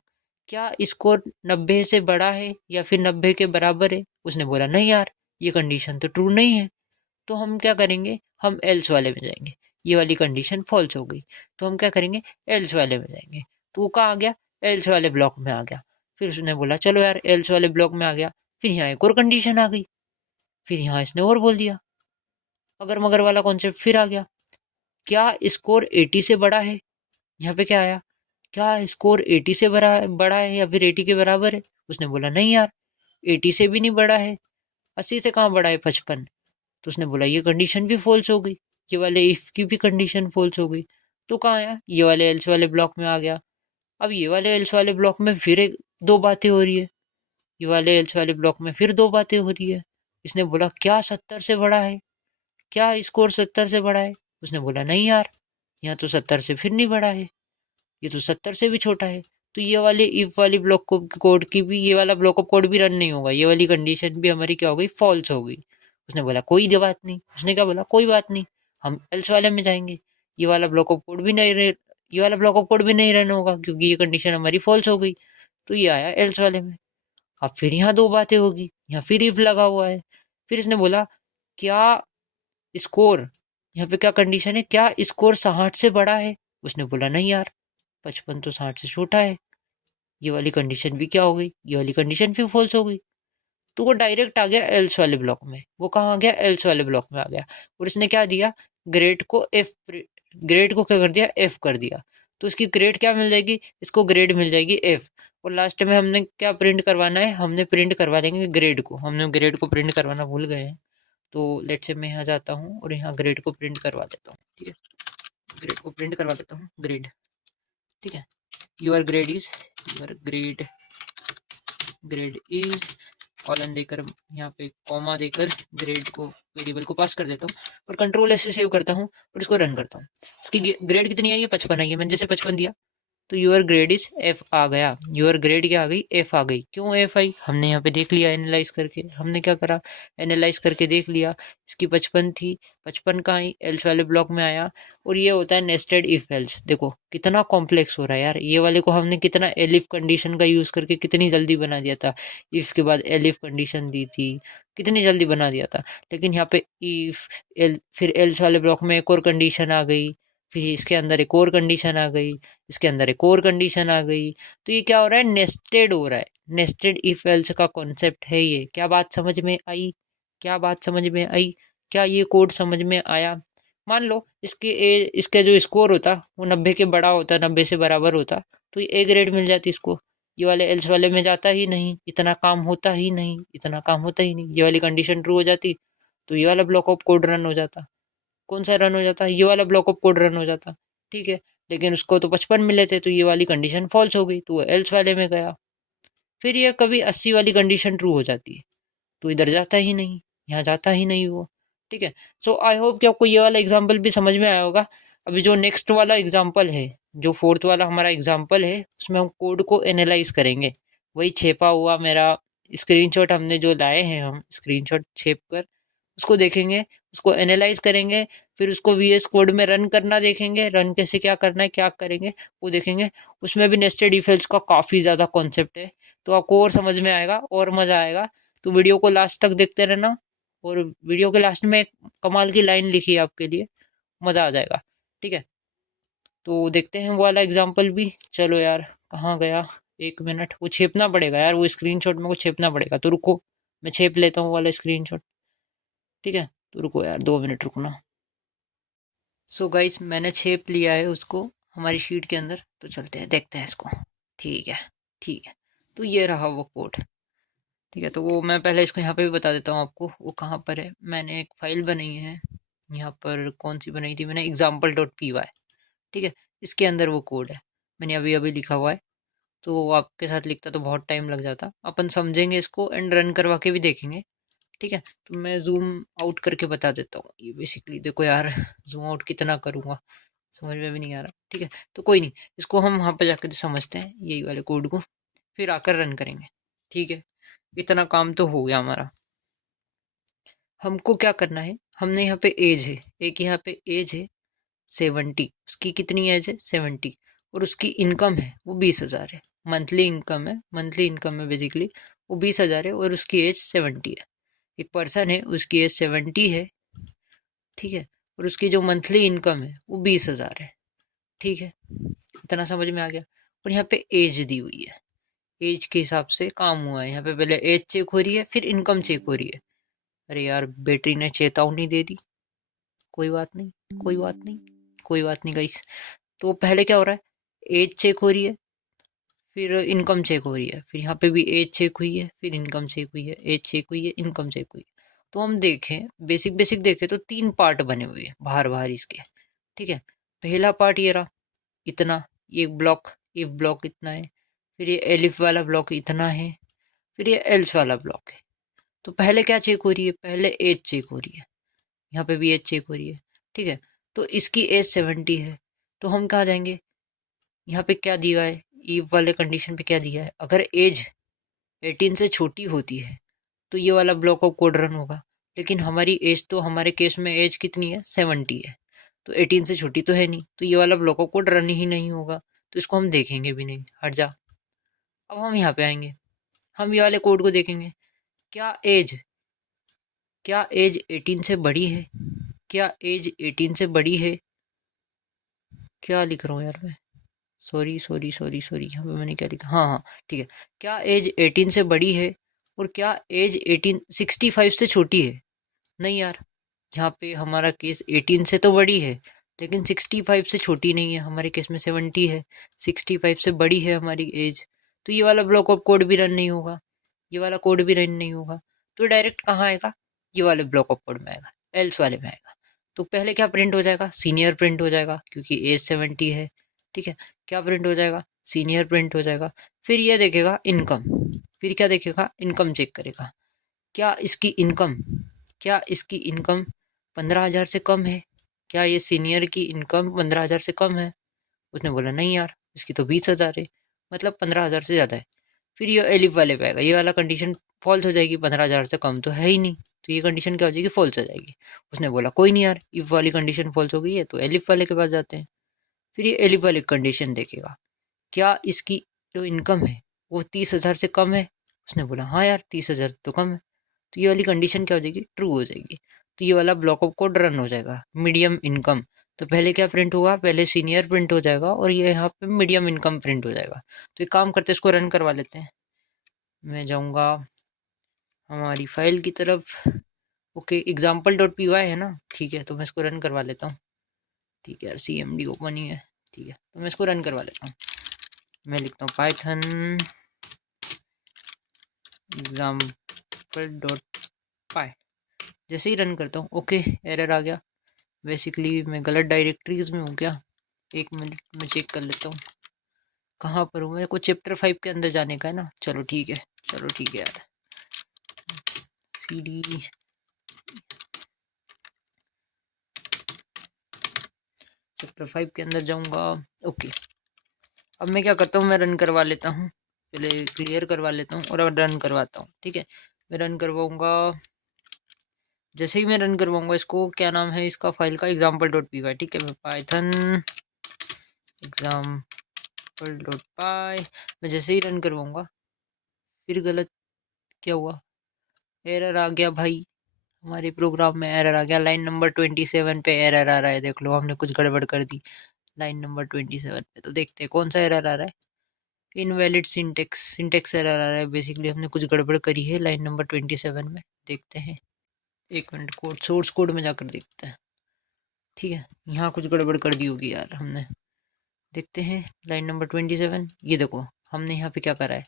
क्या स्कोर 90 से बड़ा है या फिर 90 के बराबर है। उसने बोला नहीं यार, ये कंडीशन तो ट्रू नहीं है। तो हम क्या करेंगे, हम एल्स वाले में जाएंगे। ये वाली कंडीशन फॉल्स हो गई, तो हम क्या करेंगे, एल्स वाले में जाएंगे। तो वो कहाँ आ गया, एल्स वाले ब्लॉक में आ गया। फिर उसने बोला चलो यार एल्स वाले ब्लॉक में आ गया। फिर यहाँ एक और कंडीशन आ गई, फिर यहाँ इसने और बोल दिया, अगर मगर वाला कॉन्सेप्ट फिर आ गया, क्या स्कोर 80 से बड़ा है। यहाँ पे क्या आया, क्या स्कोर 80 से बड़ा है या फिर 80 के बराबर है। उसने बोला नहीं यार, 80 से भी नहीं बड़ा है, 80 से कहाँ बड़ा है, 55। तो उसने बोला ये कंडीशन भी फॉल्स हो गई, ये वाले इफ की भी कंडीशन फॉल्स हो गई। तो कहाँ आया, ये वाले एल्स वाले ब्लॉक में आ गया। अब ये वाले एल्स वाले ब्लॉक में फिर एक दो बातें हो रही है, ये वाले एल्स वाले ब्लॉक में फिर दो बातें हो रही है। इसने बोला क्या 70 से बड़ा है, क्या स्कोर 70 से बड़ा है। उसने बोला नहीं यार, यहाँ तो 70 से फिर नहीं बड़ा है, ये तो 70 से भी छोटा है। तो ये वाले इफ वाली ब्लॉक कोड की भी, ये वाला ब्लॉक ऑफ कोड भी रन नहीं होगा, ये वाली कंडीशन भी हमारी क्या हो गई, फॉल्स हो गई। उसने बोला कोई बात नहीं, उसने क्या बोला, कोई बात नहीं, हम एल्स वाले में जाएंगे। ये वाला ब्लॉक ऑफ कोड भी नहीं रहे, ये वाला ब्लॉक ऑफ कोड भी नहीं रन होगा क्योंकि ये कंडीशन हमारी फॉल्स हो गई। तो ये आया एल्स वाले में। अब फिर यहाँ दो बातें होगी, यहाँ फिर इफ लगा हुआ है। फिर इसने बोला क्या स्कोर, यहाँ पे क्या कंडीशन है, क्या स्कोर 60 से बड़ा है। उसने बोला नहीं यार, 55 तो 60 से छोटा है। ये वाली कंडीशन भी क्या हो गई, ये वाली कंडीशन भी फॉल्स हो गई। तो वो डायरेक्ट आ गया एल्स वाले ब्लॉक में। वो कहाँ आ गया, एल्स वाले ब्लॉक में आ गया। और इसने क्या दिया, ग्रेड को एफ, ग्रेड को क्या कर दिया, एफ कर दिया। तो इसकी ग्रेड क्या मिल जाएगी, इसको ग्रेड मिल जाएगी एफ। और लास्ट में हमने क्या प्रिंट करवाना है, हमने प्रिंट करवा लेंगे ग्रेड को, हमने ग्रेड को प्रिंट करवाना भूल गए हैं। तो लेट से मैं यहाँ जाता हूँ और यहाँ ग्रेड को प्रिंट करवा देता हूँ। ठीक है, ग्रेड को प्रिंट करवा देता हूँ, ग्रेड। ठीक है, your grade is, your grade, grade is colon देकर यहाँ पे कॉमा देकर ग्रेड को वेरिएबल को पास कर देता हूँ और कंट्रोल ऐसे सेव करता हूँ और इसको रन करता हूँ। इसकी ग्रेड कितनी आई है, 55 आई है। मैंने जैसे 55 दिया तो यूर ग्रेड इज एफ आ गया, यूर ग्रेड क्या आ गई, एफ आ गई। क्यों एफ आई, हमने यहाँ पे देख लिया एनालाइज करके। हमने क्या करा, एनालाइज करके देख लिया, इसकी 55 थी, 55 कहाँ आई, एल्स वाले ब्लॉक में आया। और ये होता है नेस्टेड इफ एल्स। देखो कितना कॉम्प्लेक्स हो रहा है यार, ये वाले को हमने कितना एलिफ कंडीशन का यूज करके कितनी जल्दी बना दिया था। इफ के बाद एलिफ कंडीशन दी थी, कितनी जल्दी बना दिया था। लेकिन यहाँ पे इफ एल, फिर एल्स वाले ब्लॉक में एक और कंडीशन आ गई, फिर इसके अंदर एक और कंडीशन आ गई, इसके अंदर एक और कंडीशन आ गई। तो ये क्या हो रहा है, नेस्टेड हो रहा है। नेस्टेड इफ एल्स का कॉन्सेप्ट है ये। क्या बात समझ में आई, क्या बात समझ में आई, क्या ये कोड समझ में आया। मान लो इसके जो स्कोर होता वो 90 के बड़ा होता, 90 से बराबर होता, तो ये ए ग्रेड मिल जाती इसको। ये वाले एल्स वाले में जाता ही नहीं, इतना काम होता ही नहीं, इतना काम होता ही नहीं। ये वाली कंडीशन ट्रू हो जाती तो ये वाला ब्लॉक ऑफ कोड रन हो जाता। कौन सा रन हो जाता, ये वाला ब्लॉक ऑफ कोड रन हो जाता। ठीक है, लेकिन उसको तो 55 मिले थे, तो ये वाली कंडीशन फॉल्स हो गई, तो वो एल्स वाले में गया। फिर ये कभी 80 वाली कंडीशन ट्रू हो जाती है, तो इधर जाता ही नहीं, यहाँ जाता ही नहीं वो। ठीक है, सो आई होप कि आपको ये वाला एग्जाम्पल भी समझ में आया होगा। अभी जो नेक्स्ट वाला एग्जाम्पल है, जो फोर्थ वाला हमारा एग्जाम्पल है, उसमें हम कोड को एनालाइज करेंगे। वही छेपा हुआ मेरा स्क्रीनशॉट हमने जो लाए हैं, हम स्क्रीनशॉट छेप कर उसको देखेंगे, उसको एनालाइज करेंगे, फिर उसको वीएस कोड में रन करना देखेंगे, रन कैसे क्या करना है, क्या करेंगे वो देखेंगे। उसमें भी नेस्टेड इफ एल्स का काफ़ी ज़्यादा कॉन्सेप्ट है, तो आपको और समझ में आएगा और मज़ा आएगा। तो वीडियो को लास्ट तक देखते रहना, और वीडियो के लास्ट में एक कमाल की लाइन लिखी है आपके लिए, मज़ा आ जाएगा। ठीक है, तो देखते हैं वो वाला एग्जाम्पल भी। चलो यार, कहाँ गया, एक मिनट, वो छेपना पड़ेगा यार, वो स्क्रीनशॉट मेरे को छेपना पड़ेगा, तो रुको मैं छेप लेता हूँ वाला स्क्रीनशॉट। ठीक है, तो रुको यार, 2 मिनट रुकना। सो गाइस, मैंने छेप लिया है उसको हमारी शीट के अंदर, तो चलते हैं देखते हैं इसको। ठीक है, ठीक है, तो ये रहा वो कोड। ठीक है, तो वो मैं पहले इसको यहाँ पे भी बता देता हूँ आपको वो कहाँ पर है। मैंने एक फाइल बनाई है यहाँ पर, कौन सी बनाई थी मैंने, example.py। ठीक है, इसके अंदर वो कोड है, मैंने अभी अभी लिखा हुआ है। तो आपके साथ लिखता तो बहुत टाइम लग जाता, अपन समझेंगे इसको एंड रन करवा के भी देखेंगे। ठीक है, तो मैं जूम आउट करके बता देता हूँ। ये बेसिकली देखो यार, जूम आउट कितना करूँगा समझ में भी नहीं आ रहा। ठीक है, तो कोई नहीं, इसको हम वहाँ पर जाकर समझते हैं यही वाले कोड को, फिर आकर रन करेंगे। ठीक है, इतना काम तो हो गया हमारा। हमको क्या करना है, हमने यहाँ पे एज है, एक यहाँ पे एज है 70, उसकी कितनी एज है 70, और उसकी इनकम है वो 20,000 है, मंथली इनकम है, मंथली इनकम है बेसिकली वो 20,000 है, और उसकी एज 70 है। एक पर्सन है, उसकी एज 70 है। ठीक है, और उसकी जो मंथली इनकम है वो 20,000 है। ठीक है, इतना समझ में आ गया। और यहाँ पे एज दी हुई है, एज के हिसाब से काम हुआ है। यहाँ पे पहले एज चेक हो रही है, फिर इनकम चेक हो रही है। अरे यार, बैटरी ने चेतावनी दे दी, कोई बात नहीं, कोई बात नहीं, कोई बात नहीं गाइस। तो पहले क्या हो रहा है, एज चेक हो रही है, फिर इनकम चेक हो रही है, फिर यहाँ पे भी एज चेक हुई है, फिर इनकम चेक हुई है, एज चेक हुई है, इनकम चेक हुई है। तो हम देखें, बेसिक बेसिक देखें तो 3 पार्ट बने हुए हैं बाहर बाहर इसके। ठीक है, पहला पार्ट ये रहा इतना, ये ब्लॉक, ये ब्लॉक इतना है, फिर ये एलिफ वाला ब्लॉक इतना है, फिर ये एल्स वाला ब्लॉक है। तो पहले क्या चेक हो रही है, पहले एज चेक हो रही है, यहाँ पे भी एज चेक हो रही है। ठीक है, तो इसकी एज 70 है, तो हम कहाँ जाएंगे, यहाँ पे क्या दिया है, ईव वाले कंडीशन पे क्या दिया है, अगर एज 18 से छोटी होती है तो ये वाला ब्लॉक ऑफ कोड रन होगा। लेकिन हमारी एज तो, हमारे केस में एज कितनी है 70 है, तो 18 से छोटी तो है नहीं, तो ये वाला ब्लॉक ऑफ कोड रन ही नहीं होगा, तो इसको हम देखेंगे भी नहीं, हट जा। अब हम यहाँ पे आएंगे, हम ये वाले कोड को देखेंगे, क्या एज, क्या एज 18 से बड़ी है, क्या एज 18 से बड़ी है, क्या लिख रहा हूँ यार मैं, सॉरी सॉरी सॉरी सॉरी, यहाँ पे मैंने क्या लिखा, हाँ हाँ ठीक है, क्या एज 18 से बड़ी है, और क्या एज 65 से छोटी है। नहीं यार, यहाँ पे हमारा केस 18 से तो बड़ी है, लेकिन 65 से छोटी नहीं है, हमारे केस में 70 है, 65 से बड़ी है हमारी एज। तो ये वाला ब्लॉक ऑफ कोड भी रन नहीं होगा, ये वाला कोड भी रन नहीं होगा, तो डायरेक्ट कहाँ आएगा, ये वाले ब्लॉक ऑफ कोड में आएगा, एल्स वाले में आएगा। तो पहले क्या प्रिंट हो जाएगा, सीनियर प्रिंट हो जाएगा, क्योंकि एज 70 है। ठीक है, क्या प्रिंट हो जाएगा, सीनियर प्रिंट हो जाएगा। फिर ये देखेगा इनकम, फिर क्या देखेगा, इनकम चेक करेगा, क्या इसकी इनकम, क्या इसकी इनकम 15,000 से कम है, क्या ये सीनियर की इनकम 15,000 से कम है। उसने बोला नहीं यार, इसकी तो 20,000 है, मतलब 15,000 से ज़्यादा है। फिर ये एलिफ वाले पे आएगा, ये वाला कंडीशन फॉल्स हो जाएगी, 15,000 से कम तो है ही नहीं, तो ये कंडीशन क्या हो जाएगी, फॉल्स हो जाएगी। उसने बोला कोई नहीं यार, इफ वाली कंडीशन फॉल्स हो गई है तो एलिफ वाले के पास जाते हैं। फिर ये एलिफ वाली कंडीशन देखेगा, क्या इसकी जो इनकम है वो 30,000 से कम है। उसने बोला हाँ यार, 30,000 तो कम है, तो ये वाली कंडीशन क्या हो जाएगी, ट्रू हो जाएगी। तो ये वाला ब्लॉक ऑफ कोड रन हो जाएगा, मीडियम इनकम। तो पहले क्या प्रिंट होगा, पहले सीनियर प्रिंट हो जाएगा, और ये यहाँ पे मीडियम इनकम प्रिंट हो जाएगा। तो एक काम करते हैं, इसको रन करवा लेते हैं। मैं जाऊँगा हमारी फाइल की तरफ। ओके, example.py है ना, ठीक है, तो मैं इसको रन करवा लेता हूँ। ठीक है यार, CMD ओपन ही है, ठीक है, तो मैं इसको रन करवा लेता हूँ। मैं लिखता हूँ पाइथन example.py, जैसे ही रन करता हूँ, ओके एरर आ गया। बेसिकली मैं गलत डायरेक्टरीज में हूँ क्या, एक मिनट में चेक कर लेता हूँ कहाँ पर हूँ। मेरे को चैप्टर 5 के अंदर जाने का है ना, चलो ठीक है, चलो ठीक है यार, ABCD चैप्टर 5 के अंदर जाऊंगा। ओके, अब मैं क्या करता हूँ, मैं रन करवा लेता हूँ, पहले क्लियर करवा लेता हूँ और अब रन करवाता हूँ। ठीक है, मैं रन करवाऊंगा। जैसे ही मैं रन करवाऊंगा इसको, क्या नाम है इसका फाइल का, example.py। ठीक है, मैं पाइथन example.py मैं जैसे ही रन करवाऊंगा, फिर गलत क्या हुआ, एरर आ गया भाई, हमारे प्रोग्राम में एरर आ गया। लाइन नंबर 27 पे एरर आ रहा है, देख लो हमने कुछ गड़बड़ कर दी लाइन नंबर 27 पे। तो देखते हैं कौन सा एरर आ रहा है। इनवैलिड सिंटेक्स एरर आ रहा है। बेसिकली हमने कुछ गड़बड़ करी है लाइन नंबर 27 में। देखते हैं, एक मिनट, कोड सोर्स कोड में जाकर देखते हैं। ठीक है, यहाँ कुछ गड़बड़ कर दी होगी यार हमने। देखते हैं लाइन नंबर 27, ये देखो हमने यहाँ पे क्या करा है,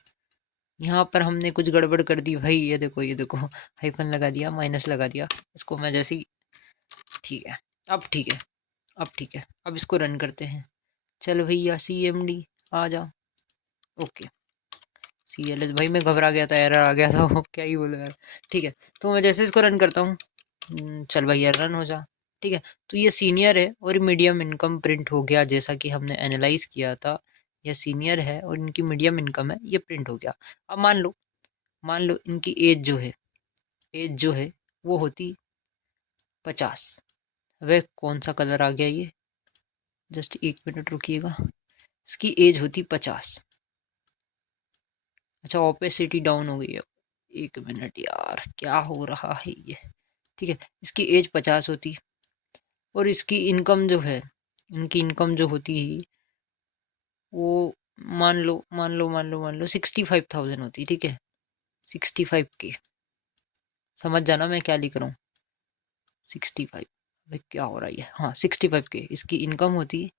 यहाँ पर हमने कुछ गड़बड़ कर दी भाई। ये देखो, ये देखो, हाइफन लगा दिया, माइनस लगा दिया। इसको मैं जैसे ही, ठीक है, अब ठीक है, अब ठीक है, अब इसको रन करते हैं। चलो भैया CMD आ जा। ओके, CLS भाई मैं घबरा गया था, एरर आ गया था वो क्या ही बोलो यार। ठीक है, तो मैं जैसे इसको रन करता हूँ, चल भैया रन हो जा। ठीक है, तो ये सीनियर है और मीडियम इनकम प्रिंट हो गया, जैसा कि हमने एनालाइज किया था। यह सीनियर है और इनकी मीडियम इनकम है, ये प्रिंट हो गया। अब मान लो इनकी एज जो है वो होती 50। वह कौन सा कलर आ गया ये, जस्ट एक मिनट रुकिएगा। इसकी एज होती 50। अच्छा, ओपेसिटी डाउन हो गई है, एक मिनट यार, क्या हो रहा है ये। ठीक है, इसकी एज 50 होती और इसकी इनकम जो है, इनकी इनकम जो होती है वो, मान लो 65,000 होती। ठीक है, 65K, समझ जाना मैं क्या लिख रहा हूँ। 65, भाई क्या हो रहा है, हाँ 65K इसकी इनकम होती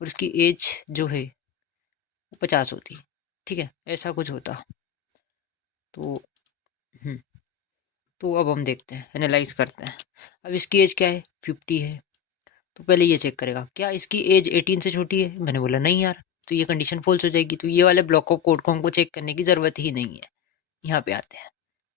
और इसकी एज जो है वो 50 होती। ठीक है, ऐसा कुछ होता। तो हम्म तो अब हम देखते हैं, एनालाइज करते हैं। अब इसकी एज क्या है, 50 है। तो पहले ये चेक करेगा क्या इसकी एज 18 से छोटी है। मैंने बोला नहीं यार, तो ये कंडीशन फॉल्स हो जाएगी। तो ये वाले ब्लॉक ऑफ कोड को हमको चेक करने की ज़रूरत ही नहीं है। यहाँ पे आते हैं,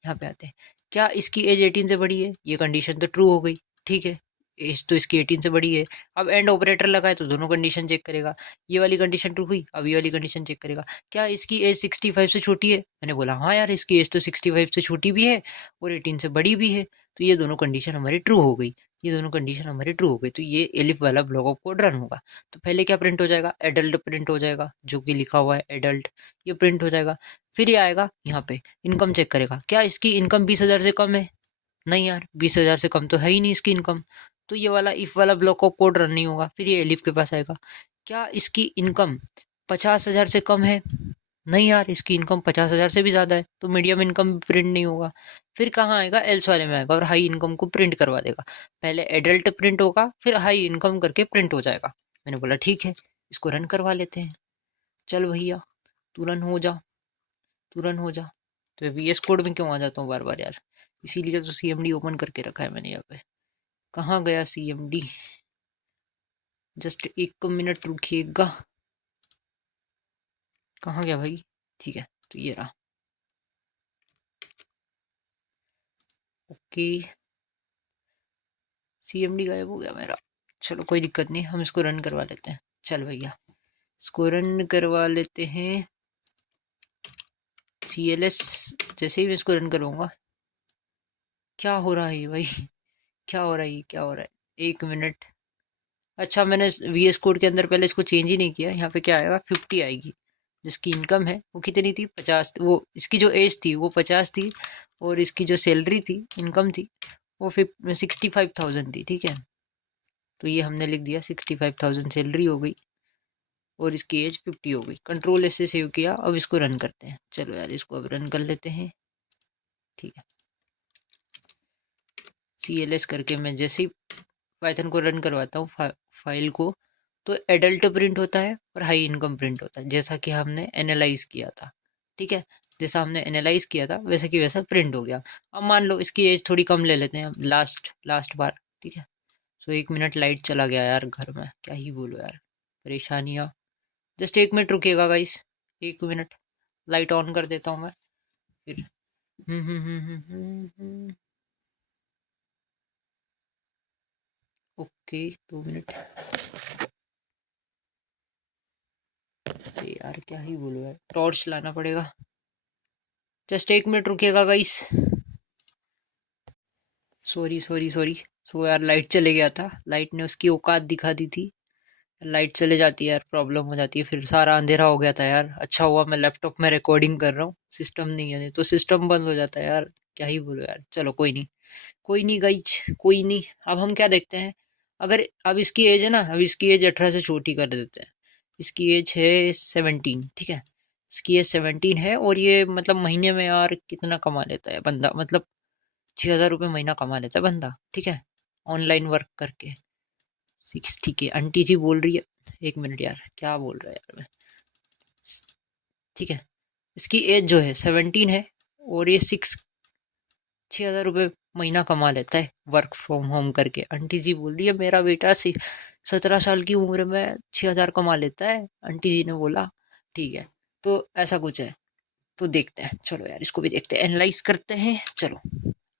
यहाँ पे आते हैं, क्या इसकी एज 18 से बड़ी है। ये कंडीशन तो ट्रू हो गई। ठीक है, एज तो इसकी 18 से बड़ी है। अब एंड ऑपरेटर लगाए तो दोनों कंडीशन चेक करेगा। ये वाली कंडीशन ट्रू हुई, अब ये वाली कंडीशन चेक करेगा, क्या इसकी एज 65 से छोटी है। मैंने बोला हाँ यार, इसकी एज तो 65 से छोटी भी है और 18 से बड़ी भी है। तो ये दोनों कंडीशन हमारी ट्रू हो गई, ये दोनों कंडीशन हमारी ट्रू हो गई। तो ये एलिफ वाला ब्लॉक ऑफ कोड रन होगा। तो पहले क्या प्रिंट हो जाएगा, एडल्ट प्रिंट हो जाएगा, जो कि लिखा हुआ है एडल्ट, ये प्रिंट हो जाएगा। फिर ये आएगा यहाँ पे, इनकम चेक करेगा, क्या इसकी इनकम 20,000 से कम है। नहीं यार, 20,000 से कम तो है ही नहीं इसकी इनकम। तो ये वाला इफ वाला ब्लॉक ऑफ कोड रन नहीं होगा। फिर ये एलिफ के पास आएगा, क्या इसकी इनकम 50,000 से कम है। नहीं यार, इसकी इनकम 50,000 से भी ज़्यादा है, तो मीडियम इनकम प्रिंट नहीं होगा। फिर कहाँ आएगा, एल्स वाले में आएगा और हाई इनकम को प्रिंट करवा देगा। पहले एडल्ट प्रिंट होगा, फिर हाई इनकम करके प्रिंट हो जाएगा। मैंने बोला ठीक है, इसको रन करवा लेते हैं। चल भैया तू रन हो जा, तू रन हो जा। तो VS कोड में क्यों आ जाता हूँ बार बार यार, इसीलिए तो CMD ओपन करके रखा है मैंने यहाँ पे। कहाँ गया CMD, जस्ट एक मिनट रुकिएगा। कहाँ गया भाई, ठीक है, तो ये रहा। ओके, CMD गायब हो गया मेरा। चलो कोई दिक्कत नहीं, हम इसको रन करवा लेते हैं। चल भैया इसको रन करवा लेते हैं। CLS, जैसे ही मैं इसको रन करवाऊंगा, क्या हो रहा है भाई, क्या हो रहा है, क्या हो रहा है, एक मिनट। अच्छा, मैंने VS कोड के अंदर पहले इसको चेंज ही नहीं किया। यहाँ पे क्या आएगा, 50 आएगी। जिसकी इनकम है वो कितनी थी, 50। वो इसकी जो एज थी वो 50 थी और इसकी जो सैलरी थी, इनकम थी, वो 65,000 थी। ठीक है, तो ये हमने लिख दिया 65,000 सैलरी हो गई और इसकी एज 50 हो गई। कंट्रोल एस से सेव किया। अब इसको रन करते हैं। चलो यार, इसको अब रन कर लेते हैं। ठीक है, CLS करके मैं जैसे ही पाइथन को रन करवाता हूँ फाइल को, तो एडल्ट प्रिंट होता है और हाई इनकम प्रिंट होता है, जैसा कि हमने एनालाइज किया था। ठीक है, जैसा हमने एनालाइज किया था वैसा कि वैसा प्रिंट हो गया। अब मान लो इसकी एज थोड़ी कम ले लेते हैं अब, लास्ट बार। ठीक है, सो एक मिनट, लाइट चला गया यार घर में, क्या ही बोलो यार, परेशानियाँ। जस्ट एक मिनट रुकिएगा गाइस, एक मिनट, लाइट ऑन कर देता हूँ मैं, फिर ओके, 2 मिनट। अरे यार क्या ही बोलूं यार, टॉर्च लाना पड़ेगा। जस्ट 1 मिनट रुकिएगा guys. Sorry sorry sorry. So यार लाइट चले गया था, लाइट ने उसकी औकात दिखा दी थी। लाइट चले जाती है यार, प्रॉब्लम हो जाती है, फिर सारा अंधेरा हो गया था यार। अच्छा हुआ मैं लैपटॉप में रिकॉर्डिंग कर रहा हूँ, सिस्टम नहीं है, नहीं तो सिस्टम बंद हो जाता है यार। क्या ही बोलो यार, चलो कोई नहीं। कोई नहीं गाइज, कोई नहीं। अब हम क्या देखते हैं, अगर अब इसकी एज है ना, अब इसकी एज 18 से छोटी कर देते हैं। इसकी एज है 17, ठीक है। इसकी एज 17 है, और ये मतलब महीने में यार कितना कमा लेता है बंदा, मतलब 6,000 रुपये महीना कमा लेता है बंदा, ठीक है, ऑनलाइन वर्क करके। 6, ठीक है। आंटी जी बोल रही है, 1 मिनट यार, क्या बोल रहा है यार मैं। ठीक है, इसकी एज जो है 17 है, और ये 6,000 रुपये महीना कमा लेता है वर्क फ्रॉम होम करके। आंटी जी बोल रही है मेरा बेटा 17 साल की उम्र में 6,000 कमा लेता है, आंटी जी ने बोला। ठीक है, तो ऐसा कुछ है। तो देखते हैं, चलो यार इसको भी देखते हैं, एनालाइज करते हैं, चलो।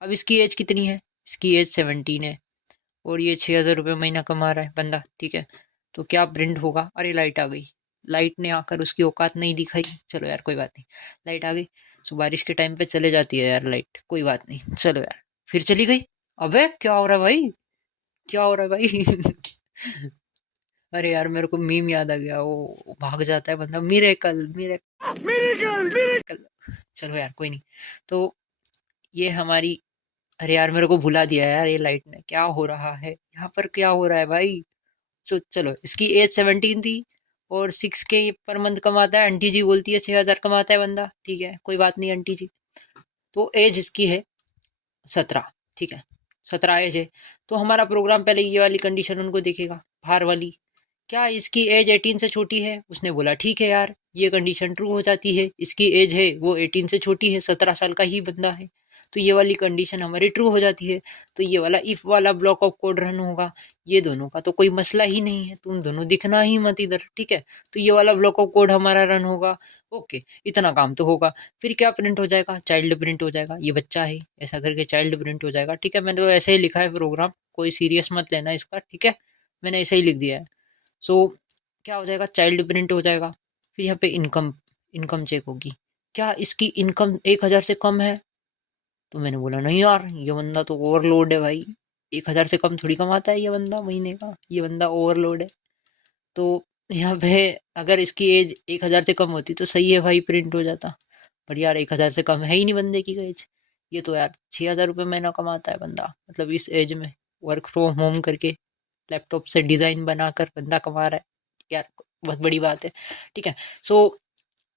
अब इसकी एज कितनी है, इसकी एज 17 है, और ये 6,000 रुपये महीना कमा रहा है बंदा, ठीक है। तो क्या प्रिंट होगा, अरे लाइट आ गई। लाइट ने आकर उसकी औकात नहीं दिखाई, चलो यार कोई बात नहीं। लाइट आ गई। सो बारिश के टाइम पे चले जाती है यार लाइट, कोई बात नहीं, चलो यार। फिर चली गई। अबे क्या हो रहा है भाई, क्या हो रहा है भाई। अरे यार मेरे को मीम याद आ गया, वो भाग जाता है बंदा, मिरेकल मिरेकल मिरेकल। चलो यार कोई नहीं। तो ये हमारी, अरे यार मेरे को भुला दिया यार, ये लाइट ने, क्या हो रहा है यहाँ पर, क्या हो रहा है भाई। तो चलो इसकी एज 17 थी, और 6K पर मंथ कमाता है, आंटी जी बोलती है 6,000 कमाता है बंदा, ठीक है, कोई बात नहीं आंटी जी। तो एज इसकी है 17, ठीक है, 17 एज है। तो हमारा प्रोग्राम पहले ये वाली कंडीशन उनको देखेगा, बाहर वाली। क्या इसकी एज 18 से छोटी है, उसने बोला ठीक है यार, ये कंडीशन ट्रू हो जाती है, इसकी एज है वो 18 से छोटी है, 17 साल का ही बंदा है। तो ये वाली कंडीशन हमारी ट्रू हो जाती है। तो ये वाला इफ वाला ब्लॉक ऑफ कोड रन होगा। ये दोनों का तो कोई मसला ही नहीं है, तुम दोनों दिखना ही मत इधर, ठीक है। तो ये वाला ब्लॉक ऑफ कोड हमारा रन होगा। ओके, इतना काम तो होगा। फिर क्या प्रिंट हो जाएगा, चाइल्ड प्रिंट हो जाएगा, ये बच्चा है ऐसा करके चाइल्ड प्रिंट हो जाएगा, ठीक है। मैंने तो ऐसे ही लिखा है प्रोग्राम, कोई सीरियस मत लेना इसका, ठीक है, मैंने ऐसे ही लिख दिया है। सो क्या हो जाएगा, चाइल्ड प्रिंट हो जाएगा। फिर यहाँ पे इनकम, इनकम चेक होगी। क्या इसकी इनकम 1,000 से कम है। तो मैंने बोला नहीं यार, ये बंदा तो ओवरलोड है भाई, 1,000 से कम थोड़ी कमाता है ये बंदा महीने का, ये बंदा ओवरलोड है। तो यहाँ पे अगर इसकी एज 1,000 से कम होती तो सही है भाई, प्रिंट हो जाता। पर यार 1,000 से कम है ही नहीं बंदे की एज। ये तो यार 6,000 रुपये महीना कमाता है बंदा, मतलब इस एज में वर्क फ्रॉम होम करके, लैपटॉप से डिज़ाइन बनाकर बंदा कमा रहा है यार, बहुत बड़ी बात है, ठीक है। सो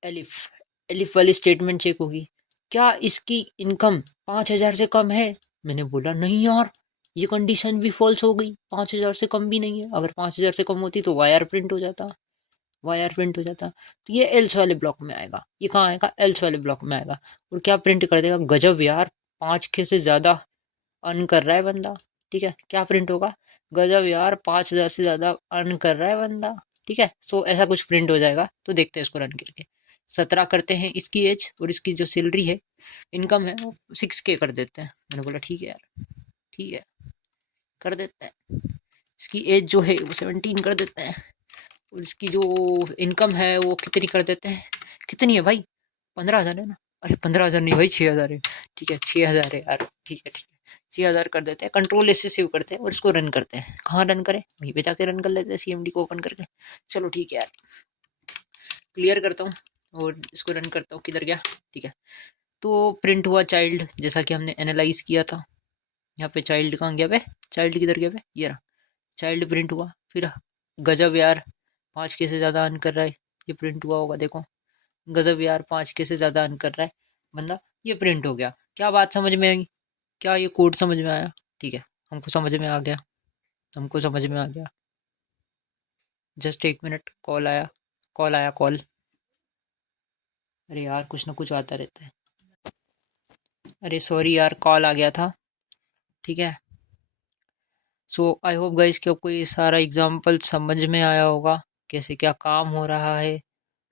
एलिफ, एलिफ वाली स्टेटमेंट चेक होगी। क्या इसकी इनकम 5,000 से कम है। मैंने बोला नहीं यार, ये कंडीशन भी फॉल्स हो गई, 5,000 से कम भी नहीं है। अगर 5,000 से कम होती तो वायर प्रिंट हो जाता, वायर प्रिंट हो जाता। तो ये एल्स वाले ब्लॉक में आएगा, ये कहाँ आएगा, एल्स वाले ब्लॉक में आएगा। और क्या प्रिंट कर देगा, गजब यार, 5K से ज़्यादा अर्न कर रहा है बंदा, ठीक है। क्या प्रिंट होगा, गजब यार, 5,000 से ज़्यादा अर्न कर रहा है बंदा, ठीक है। सो ऐसा कुछ प्रिंट हो जाएगा। तो देखते हैं इसको रन करके। 17 करते हैं इसकी एज, और इसकी जो सैलरी है, इनकम है, वो 6K कर देते हैं। मैंने बोला ठीक है यार, ठीक है, कर देते हैं। इसकी एज जो है वो 17 कर देते हैं, और इसकी जो इनकम है वो कितनी कर देते हैं, कितनी है भाई, 15,000 है ना। अरे 15,000 नहीं भाई, 6,000 है, ठीक है, 6,000 है यार, ठीक है ठीक है। 6,000 कर देते हैं, कंट्रोल एस से सेव करते हैं, और इसको रन करते हैं। कहाँ रन करें, वहीं पे जाके रन कर लेते हैं, CMD को ओपन करके। चलो ठीक है यार, क्लियर करता हूँ, और इसको रन करता हूँ, किधर गया, ठीक है। तो प्रिंट हुआ चाइल्ड, जैसा कि हमने एनालाइज किया था। यहाँ पे चाइल्ड कहाँ गया पे, चाइल्ड किधर गया पे, ये रहा, चाइल्ड प्रिंट हुआ। फिर गजब यार, 5K से ज़्यादा अर्न कर रहा है, ये प्रिंट हुआ होगा, देखो, गजब यार, 5K से ज़्यादा अर्न कर रहा है बंदा, ये प्रिंट हो गया। क्या बात समझ में आई, क्या ये कोड समझ में आया, ठीक है, हमको समझ में आ गया, हमको समझ में आ गया। जस्ट 1 मिनट, कॉल आया, कॉल आया, कॉल। अरे यार कुछ ना कुछ आता रहता है। अरे सॉरी यार, कॉल आ गया था, ठीक है। सो आई होप गाइस कि आपको ये सारा एग्जाम्पल समझ में आया होगा, कैसे क्या काम हो रहा है,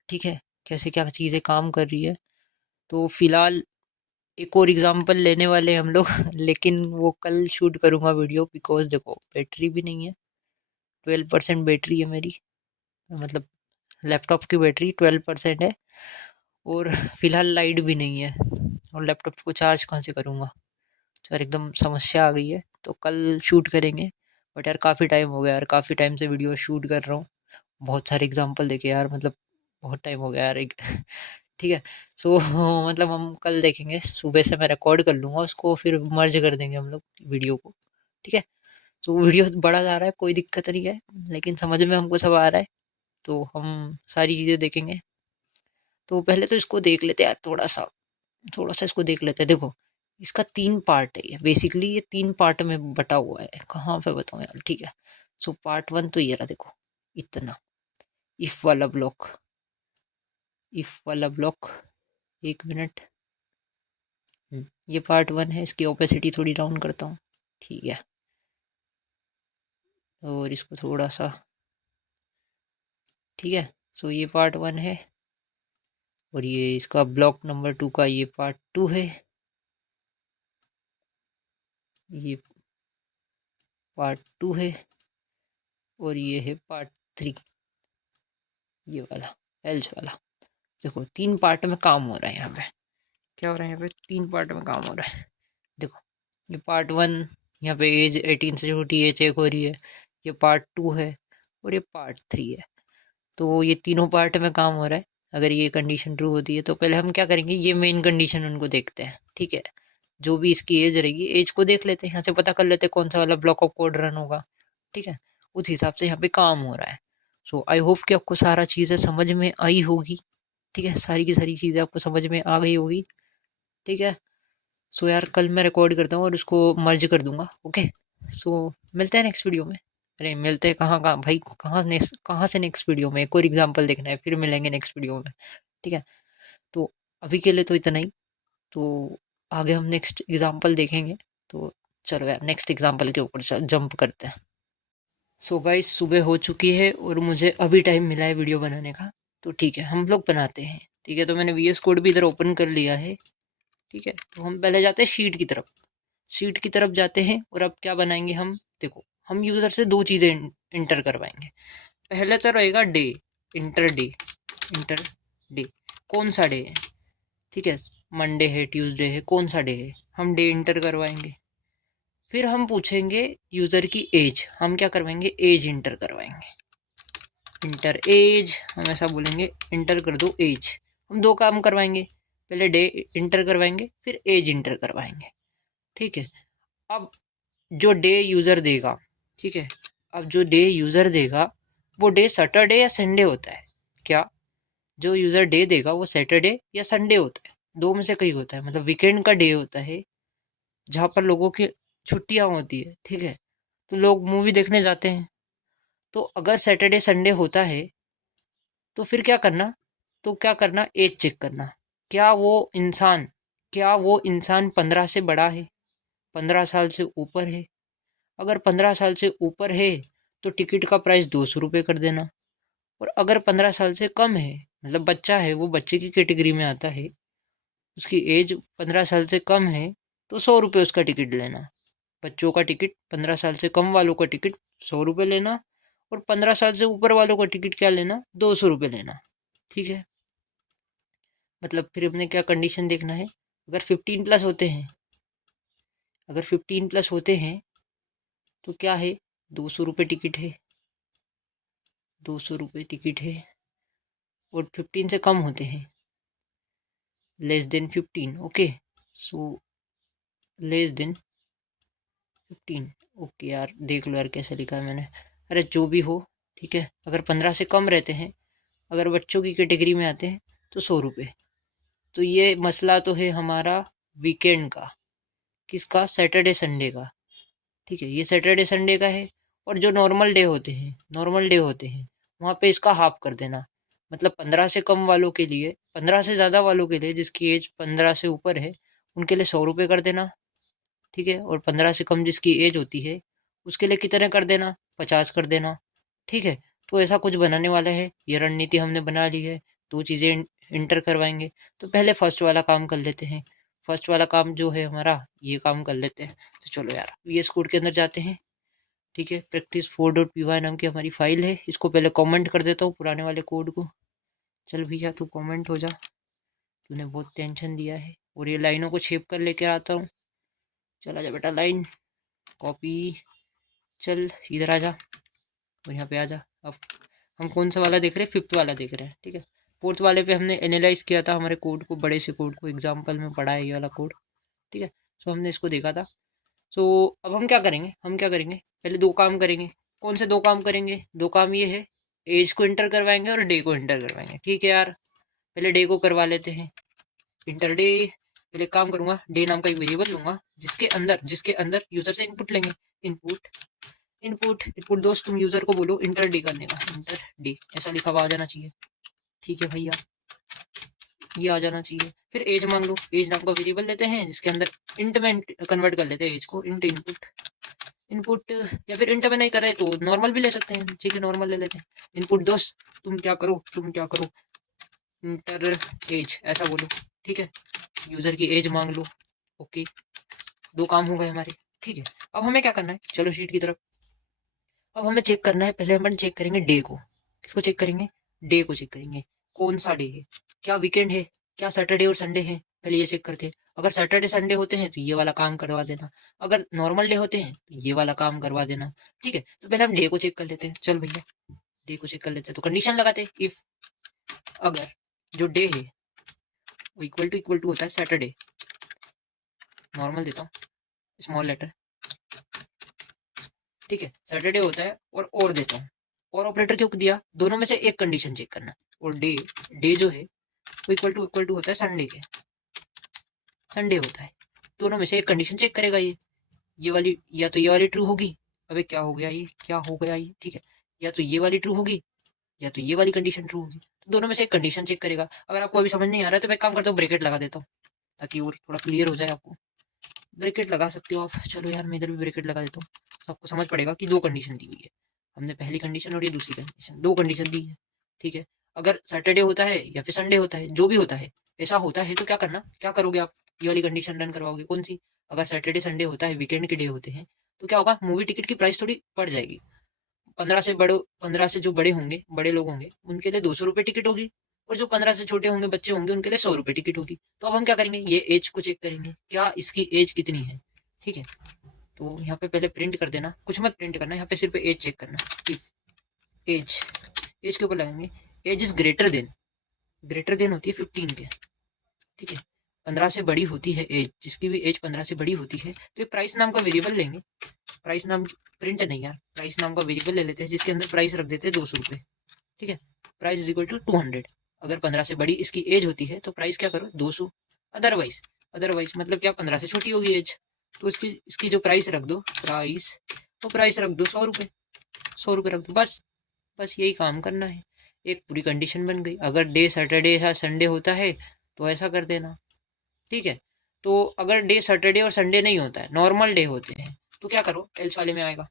ठीक है, कैसे क्या चीज़ें काम कर रही है। तो फिलहाल एक और एग्जांपल लेने वाले हैं हम लोग लेकिन वो कल शूट करूँगा वीडियो, बिकॉज देखो बैटरी भी नहीं है, 12% बैटरी है मेरी, मतलब लैपटॉप की बैटरी 12% है, और फिलहाल लाइट भी नहीं है, और लैपटॉप को चार्ज कहाँ से करूँगा। तो यार एकदम समस्या आ गई है, तो कल शूट करेंगे। बट यार काफ़ी टाइम हो गया यार, काफ़ी टाइम से वीडियो शूट कर रहा हूँ, बहुत सारे एग्जांपल देखे यार, मतलब बहुत टाइम हो गया यार एक ठीक है। सो मतलब हम कल देखेंगे, सुबह से मैं रिकॉर्ड कर लूँगा उसको, फिर मर्ज कर देंगे हम लोग वीडियो को, ठीक है। तो वीडियो बड़ा जा रहा है, कोई दिक्कत नहीं है, लेकिन समझ में हमको सब आ रहा है, तो हम सारी चीज़ें देखेंगे। तो पहले तो इसको देख लेते हैं यार, थोड़ा सा इसको देख लेते हैं। देखो इसका 3 पार्ट है, ये बेसिकली ये 3 पार्ट में बटा हुआ है, कहाँ पे बताऊँ यार, ठीक है। सो पार्ट 1 तो ये रहा, देखो इतना, इफ वाला ब्लॉक, एक मिनट। ये पार्ट 1 है, इसकी ओपेसिटी थोड़ी डाउन करता हूँ, ठीक है, और इसको थोड़ा सा, ठीक है। सो ये पार्ट 1 है, और ये इसका ब्लॉक नंबर 2 का ये पार्ट 2 है, ये पार्ट 2 है, और ये है पार्ट 3, ये वाला एल्स वाला। देखो 3 पार्ट में काम हो रहा है यहाँ पे, क्या हो रहा है यहाँ पे, 3 पार्ट में काम हो रहा है। देखो ये पार्ट 1, यहाँ पे एज 18 से छोटी एज चेक हो रही है, ये पार्ट 2 है, और ये पार्ट 3 है। तो ये तीनों पार्ट में काम हो रहा है। अगर ये कंडीशन ट्रू होती है तो पहले हम क्या करेंगे, ये मेन कंडीशन उनको देखते हैं, ठीक है। जो भी इसकी एज रहेगी, एज को देख लेते हैं, यहाँ से पता कर लेते हैं कौन सा वाला ब्लॉक ऑफ कोड रन होगा, ठीक है। उस हिसाब से यहाँ पे काम हो रहा है। सो आई होप कि आपको सारा चीज़ें समझ में आई होगी, ठीक है, सारी की सारी चीज़ें आपको समझ में आ गई होगी, ठीक है। सो यार कल मैं रिकॉर्ड करता हूँ और उसको मर्ज कर दूंगा, ओके। सो मिलते हैं नेक्स्ट वीडियो में। अरे मिलते हैं कहाँ कहाँ भाई, कहाँ से नेक्स्ट वीडियो में, एक और एग्जांपल देखना है, फिर मिलेंगे नेक्स्ट वीडियो में, ठीक है। तो अभी के लिए तो इतना ही, तो आगे हम नेक्स्ट एग्जांपल देखेंगे। तो चलो यार नेक्स्ट एग्जांपल के ऊपर जंप करते हैं। सो गाइस सुबह हो चुकी है और मुझे अभी टाइम मिला है वीडियो बनाने का, तो ठीक है हम लोग बनाते हैं, ठीक है। तो मैंने वीएस कोड भी इधर ओपन कर लिया है, ठीक है। तो हम पहले जाते हैं शीट की तरफ, शीट की तरफ जाते हैं, और अब क्या बनाएंगे हम, देखो हम यूज़र से दो चीज़ें इंटर करवाएंगे। पहले तो रहेगा day, inter day, inter day, कौन सा डे है, ठीक है, मंडे है, ट्यूसडे है, कौन सा डे है, हम डे इंटर करवाएंगे। फिर हम पूछेंगे यूज़र की एज, हम क्या करवाएंगे, एज इंटर करवाएंगे, इंटर एज, हम ऐसा बोलेंगे इंटर कर दो एज। हम दो काम करवाएंगे, पहले डे इंटर करवाएंगे, फिर एज इंटर करवाएंगे, ठीक है। अब जो डे यूज़र देगा, ठीक है, अब जो डे यूज़र देगा वो डे सैटरडे या संडे होता है क्या, जो यूज़र डे देगा वो सैटरडे या संडे होता है, दो में से कहीं होता है, मतलब वीकेंड का डे होता है जहाँ पर लोगों की छुट्टियाँ होती है, ठीक है। तो लोग मूवी देखने जाते हैं, तो अगर सैटरडे संडे होता है तो फिर क्या करना, तो क्या करना, एज चेक करना, क्या वो इंसान क्या वो इंसान 15 से बड़ा है, 15 साल से ऊपर है। अगर 15 साल से ऊपर है तो टिकट का प्राइस 200 रुपये कर देना, और अगर 15 साल से कम है, मतलब बच्चा है, वो बच्चे की कैटेगरी में आता है, उसकी एज 15 साल से कम है, तो 100 रुपये उसका टिकट लेना। बच्चों का टिकट, 15 साल से कम वालों का टिकट 100 रुपये लेना, और 15 साल से ऊपर वालों का टिकट क्या लेना, 200 रुपये लेना, ठीक है। मतलब फिर अपने क्या कंडीशन देखना है, अगर 15 प्लस होते हैं, अगर 15 प्लस होते हैं तो क्या है, 200 रुपये टिकट है, 200 रुपये टिकट है, और 15 से कम होते हैं, less than 15, okay. So less than 15, okay यार देख लो यार कैसे लिखा है मैंने, अरे जो भी हो, ठीक है। अगर 15 से कम रहते हैं, अगर बच्चों की कैटेगरी में आते हैं तो 100 रुपये। तो ये मसला तो है हमारा वीकेंड का, किसका, सैटरडे संडे का, ठीक है, ये सैटरडे संडे का है। और जो नॉर्मल डे होते हैं वहाँ पे इसका हाफ कर देना, मतलब 15 से कम वालों के लिए, 15 से ज़्यादा वालों के लिए जिसकी एज 15 से ऊपर है उनके लिए 100 रुपये कर देना, ठीक है। और 15 से कम जिसकी एज होती है उसके लिए कितने कर देना, 50 कर देना, ठीक है। तो ऐसा कुछ बनाने वाला है, ये रणनीति हमने बना ली है, दो चीज़ें इंटर करवाएंगे। तो पहले फर्स्ट वाला काम कर लेते हैं। फर्स्ट वाला काम जो है हमारा ये काम कर लेते हैं। तो चलो यार VS कोड के अंदर जाते हैं। ठीक है, practice4.py नाम की हमारी फाइल है। इसको पहले कमेंट कर देता हूँ पुराने वाले कोड को। चल भैया तू कमेंट हो जा, तूने बहुत टेंशन दिया है। और ये लाइनों को शेप कर लेकर आता हूँ। चला जा बेटा, लाइन कॉपी, चल इधर आ जा और यहाँ पे आ जा। अब हम कौन सा वाला देख रहे हैं? 5th वाला देख रहे हैं। ठीक है, 4th वाले पे हमने एनालाइज किया था हमारे कोड को, बड़े से कोड को, एग्जाम्पल में पढ़ा है ये वाला कोड। ठीक है, सो हमने इसको देखा था। सो अब हम क्या करेंगे? पहले दो काम करेंगे। कौन से दो काम करेंगे? दो काम ये है, एज को इंटर करवाएंगे और डे को इंटर करवाएंगे। ठीक है यार, पहले डे को करवा लेते हैं इंटर डे। पहले काम करूंगा, डे नाम का एक वेरिएबल लूंगा जिसके अंदर यूजर से इनपुट लेंगे। इनपुट इनपुट इनपुट दोस्त तुम यूजर को बोलो इंटर डे करने का। इंटर डे ऐसा लिखा हुआ आ जाना चाहिए। ठीक है भैया, ये आ जाना चाहिए। फिर एज मांग लो, एज नाम का वेरिएबल लेते हैं जिसके अंदर इंट में कन्वर्ट कर लेते हैं एज को। इंट इनपुट इनपुट, या फिर इंट में नहीं कर रहे तो नॉर्मल भी ले सकते हैं। ठीक है, नॉर्मल ले लेते हैं। इनपुट दोस्त तुम क्या करो इंटर एज ऐसा बोलो। ठीक है, यूजर की एज मांग लो। ओके, दो काम हो गए हमारे। ठीक है, अब हमें क्या करना है? चलो शीट की तरफ। अब हमें चेक करना है, पहले हम चेक करेंगे डे को। किसको चेक करेंगे? डे को चेक करेंगे। कौन सा डे है? क्या वीकेंड है? क्या सैटरडे और संडे है? पहले ये चेक करते हैं। अगर सैटरडे संडे होते हैं तो ये वाला काम करवा देना, अगर नॉर्मल डे होते हैं तो ये वाला काम करवा देना। ठीक है, तो पहले हम डे को चेक कर लेते हैं। चल भैया डे को चेक कर लेते हैं। तो कंडीशन लगाते हैं, इफ अगर जो डे है वो इक्वल टू होता है सैटरडे, नॉर्मल देता हूँ स्मॉल लेटर। ठीक है, सैटरडे होता है और देता हूँ। और ऑपरेटर क्यों दिया? दोनों में से एक कंडीशन चेक करना। और डे डे जो है वो इक्वल टू होता है संडे के, संडे होता है। दोनों में से एक कंडीशन चेक करेगा ये वाली, या तो ये वाली ट्रू होगी। अबे क्या हो गया ये? क्या हो गया ये? ठीक है, या तो ये वाली ट्रू होगी या तो ये वाली कंडीशन ट्रू होगी। तो दोनों में से एक कंडीशन चेक करेगा। अगर आपको अभी समझ नहीं आ रहा है तो मैं काम करता हूँ, ब्रैकेट लगा देता हूँ ताकि और थोड़ा क्लियर हो जाए आपको। ब्रैकेट लगा सकते हो आप। चलो यार मैं इधर भी ब्रैकेट लगा देता हूँ, सबको समझ पड़ेगा कि दो कंडीशन दी हुई है। हमने पहली कंडीशन और ये दूसरी कंडीशन, दो कंडीशन दी है। ठीक है, अगर सैटरडे होता है या फिर संडे होता है, जो भी होता है, ऐसा होता है तो क्या करना, क्या करोगे आप? ये वाली कंडीशन रन करवाओगे। कौन सी? अगर सैटरडे संडे होता है, वीकेंड के डे होते हैं, तो क्या होगा? मूवी टिकट की प्राइस थोड़ी बढ़ जाएगी। 15 से जो बड़े होंगे, बड़े लोग होंगे, उनके लिए 200 रुपये टिकट होगी। और जो 15 से छोटे होंगे, बच्चे होंगे, उनके लिए 100 रुपये टिकट होगी। तो अब हम क्या करेंगे? ये एज को चेक करेंगे, क्या इसकी एज कितनी है। ठीक है, तो यहाँ पे पहले प्रिंट कर देना, कुछ मत प्रिंट करना, यहाँ पे सिर्फ एज चेक करना। इफ एज, एज के ऊपर लगाएंगे एज इज ग्रेटर देन होती है 15 के। ठीक है, 15 से बड़ी होती है एज, जिसकी भी एज 15 से बड़ी होती है तो ये प्राइस नाम का वेरिएबल लेंगे। प्राइस नाम, प्रिंट नहीं यार, प्राइस नाम का वेरिएबल ले लेते हैं जिसके अंदर प्राइस रख देते हैं 200 रुपये। ठीक है, प्राइस इज इक्वल टू 200। अगर 15 से बड़ी इसकी एज होती है तो प्राइस क्या करो? 200। अदरवाइज मतलब क्या? 15 से छोटी होगी एज, तो इसकी जो प्राइस रख दो, प्राइस रख दो 100 रुपये। 100 रुपये रख दो, बस यही काम करना है। एक पूरी कंडीशन बन गई। अगर डे सैटरडे या संडे होता है तो ऐसा कर देना। ठीक है, तो अगर डे सैटरडे और संडे नहीं होता है, नॉर्मल डे होते हैं, तो क्या करो? एल्स वाले में आएगा,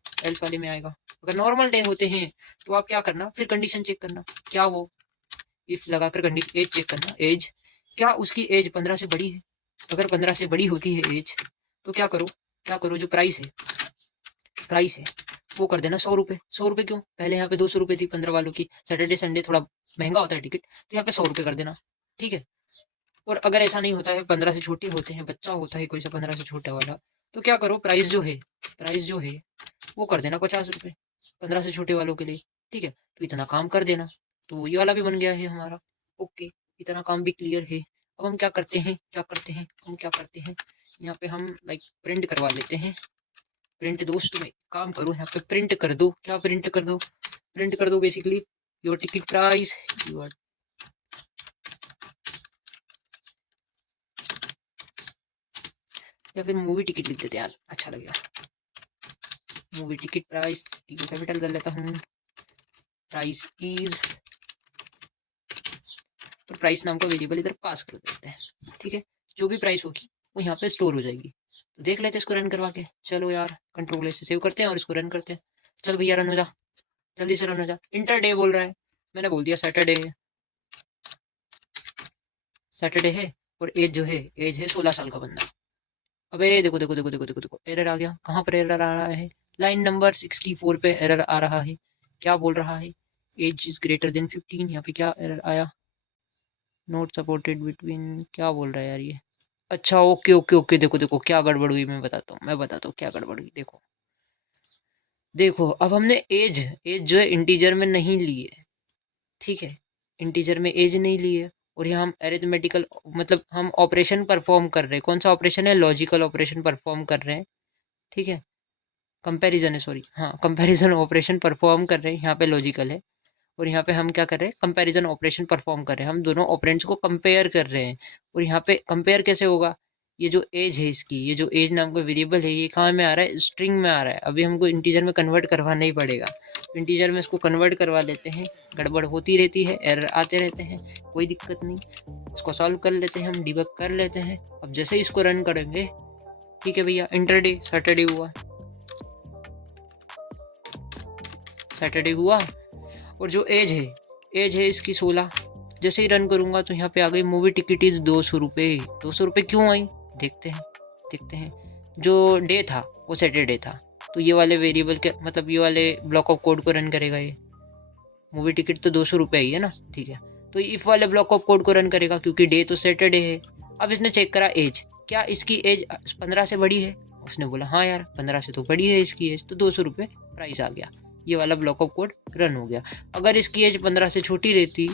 अगर नॉर्मल डे होते हैं तो आप क्या करना? फिर कंडीशन चेक करना। क्या वो? इफ लगाकर कंडीशन एज चेक करना। एज, क्या उसकी एज 15 से बड़ी है? अगर 15 से बड़ी होती है एज तो क्या करो? जो प्राइस है वो कर देना 100 रुपये। 100 रुपये क्यों? पहले यहाँ पे 200 रुपये थी 15 वालों की। सैटरडे संडे थोड़ा महंगा होता है टिकट, तो यहाँ पे 100 रुपये कर देना। ठीक है, और अगर ऐसा नहीं होता है, 15 से छोटे होते हैं, बच्चा होता है कोई सा 15 से छोटा वाला, तो क्या करो? प्राइस जो है वो कर देना 50 रुपये 15 से छोटे वालों के लिए। ठीक है, तो इतना काम कर देना, तो ये वाला भी बन गया है हमारा। ओके, इतना काम भी क्लियर है। अब हम क्या करते हैं? यहाँ पे हम लाइक प्रिंट करवा लेते हैं। प्रिंट दोस्त में काम करो, यहाँ पे प्रिंट कर दो। क्या प्रिंट कर दो? बेसिकली योर टिकट प्राइस, या फिर मूवी टिकट लिख देते यार, अच्छा लगेगा। मूवी टिकट प्राइस, कैपिटल कर लेता हूँ। प्राइस इज, और प्राइस नाम का वेरिएबल इधर पास कर देते हैं। ठीक है, जो भी प्राइस होगी वो यहाँ पे स्टोर हो जाएगी। तो देख लेते हैं इसको रन करवा के। चलो यार कंट्रोल से सेव करते हैं और इसको रन करते हैं। चल भैया रन हो जा, जल्दी से रन हो जा। इंटर डे बोल रहा है, मैंने बोल दिया सैटरडे है। और एज जो है, एज है 16 साल का बंदा। अबे देखो देखो देखो देखो देखो देखो, एरर आ गया। कहाँ पर एरर आ रहा है? लाइन नंबर 64 पे एरर आ रहा है। क्या बोल रहा है? Age is greater than 15। यहाँ पे क्या एरर आया? नोट सपोर्टेड बिटवीन, क्या बोल रहा है यार ये? अच्छा ओके ओके ओके, देखो देखो क्या गड़बड़ हुई, मैं बताता हूँ क्या गड़बड़ हुई। देखो देखो, अब हमने एज एज जो है इंटीजर में नहीं ली है, ठीक है, इंटीजर में एज नहीं ली है। और यहाँ हम अरिथमेटिकल मतलब हम ऑपरेशन परफॉर्म कर रहे हैं। कौन सा ऑपरेशन है? लॉजिकल ऑपरेशन परफॉर्म कर रहे हैं, ठीक है। कंपैरिजन है, सॉरी, हाँ कंपैरिजन ऑपरेशन परफॉर्म कर रहे हैं, यहाँ पे लॉजिकल है। और यहाँ पे हम क्या कर रहे हैं? कंपैरिजन ऑपरेशन परफॉर्म कर रहे हैं, हम दोनों ऑपरेंड्स को कंपेयर कर रहे हैं। और यहाँ पे कंपेयर कैसे होगा? ये जो एज है इसकी, ये जो एज नाम का वेरिएबल है, ये कहाँ में आ रहा है? स्ट्रिंग में आ रहा है। अभी हमको इंटीजर में कन्वर्ट करवाना ही पड़ेगा। इंटीजर में इसको कन्वर्ट करवा लेते हैं। गड़बड़ होती रहती है, एरर आते रहते हैं, कोई दिक्कत नहीं। इसको सॉल्व कर लेते हैं, हम डिबग कर लेते हैं। अब जैसे इसको रन करेंगे, ठीक है भैया, इंटरडे सैटरडे हुआ, सैटरडे हुआ। और जो एज है इसकी 16। जैसे ही रन करूंगा तो यहाँ पे आ गई मूवी टिकट इज 200 रुपये। 200 रुपये क्यों आई? देखते हैं देखते हैं। जो डे था वो सैटरडे था, तो ये वाले वेरिएबल के मतलब ये वाले ब्लॉक ऑफ कोड को रन करेगा। ये मूवी टिकट तो 200 रुपये ही है ना, ठीक है। तो इफ वाले ब्लॉक ऑफ कोड को रन करेगा क्योंकि डे तो सैटरडे है। अब इसने चेक करा एज, क्या इसकी एज 15 से बड़ी है? उसने बोला हाँ यार 15 से तो बड़ी है इसकी एज, तो 200 रुपये प्राइस आ गया। ये वाला ब्लॉक ऑफ कोड रन हो गया। अगर इसकी एज 15 से छोटी रहती,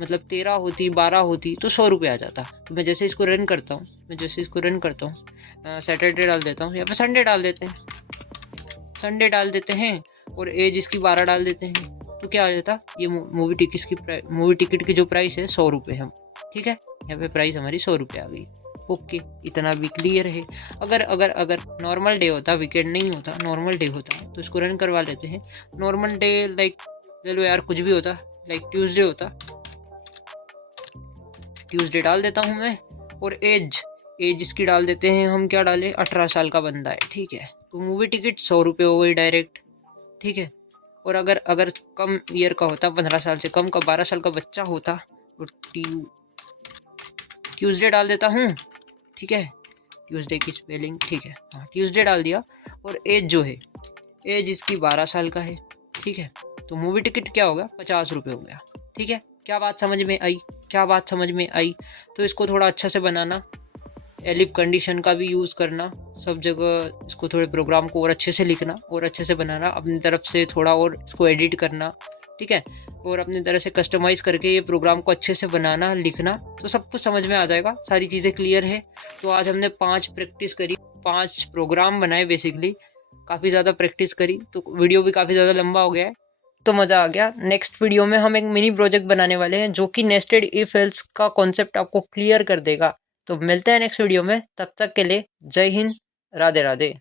मतलब 13 होती, 12 होती, तो 100 रुपये आ जाता। तो मैं जैसे इसको रन करता हूँ, सैटरडे डाल देता हूँ, या फिर संडे डाल देते हैं, संडे डाल देते हैं और एज इसकी 12 डाल देते हैं, तो क्या आ जाता? ये मूवी टिकट की जो प्राइस है 100 रुपये है, ठीक है। यहाँ पे प्राइस हमारी 100 रुपये आ गई। ओके, इतना भी क्लियर है। अगर अगर अगर नॉर्मल डे होता, वीकेंड नहीं होता, नॉर्मल डे होता, तो इसको रन करवा लेते हैं। नॉर्मल डे लाइक ले लो यार, कुछ भी होता, लाइक ट्यूसडे होता, ट्यूसडे डाल देता हूँ मैं। और एज इसकी डाल देते हैं हम, क्या डालें? 18 साल का बंदा है, ठीक है। तो मूवी टिकट 100 रुपये हो गई डायरेक्ट, ठीक है। और अगर अगर कम ईयर का होता, 15 साल से कम का, 12 साल का बच्चा होता, तो ट्यूसडे डाल देता हूँ, ठीक है। ट्यूसडे की स्पेलिंग, ठीक है, हाँ ट्यूसडे डाल दिया। और एज जो है, एज इसकी 12 साल का है, ठीक है। तो मूवी टिकट क्या होगा? 50 रुपये हो गया, ठीक है। क्या बात समझ में आई? तो इसको थोड़ा अच्छा से बनाना, एलिफ कंडीशन का भी यूज़ करना सब जगह, इसको थोड़े प्रोग्राम को और अच्छे से लिखना और अच्छे से बनाना, अपनी तरफ से थोड़ा और इसको एडिट करना, ठीक है। और अपनी तरह से कस्टमाइज करके ये प्रोग्राम को अच्छे से बनाना, लिखना, तो सब कुछ समझ में आ जाएगा, सारी चीज़ें क्लियर है। तो आज हमने 5 प्रैक्टिस करी, 5 प्रोग्राम बनाए बेसिकली, काफ़ी ज़्यादा प्रैक्टिस करी, तो वीडियो भी काफ़ी ज़्यादा लंबा हो गया है, तो मज़ा आ गया। नेक्स्ट वीडियो में हम एक मिनी प्रोजेक्ट बनाने वाले हैं जो कि नेस्टेड इफ एल्स का कॉन्सेप्ट आपको क्लियर कर देगा। तो मिलते हैं नेक्स्ट वीडियो में, तब तक के लिए जय हिंद, राधे राधे।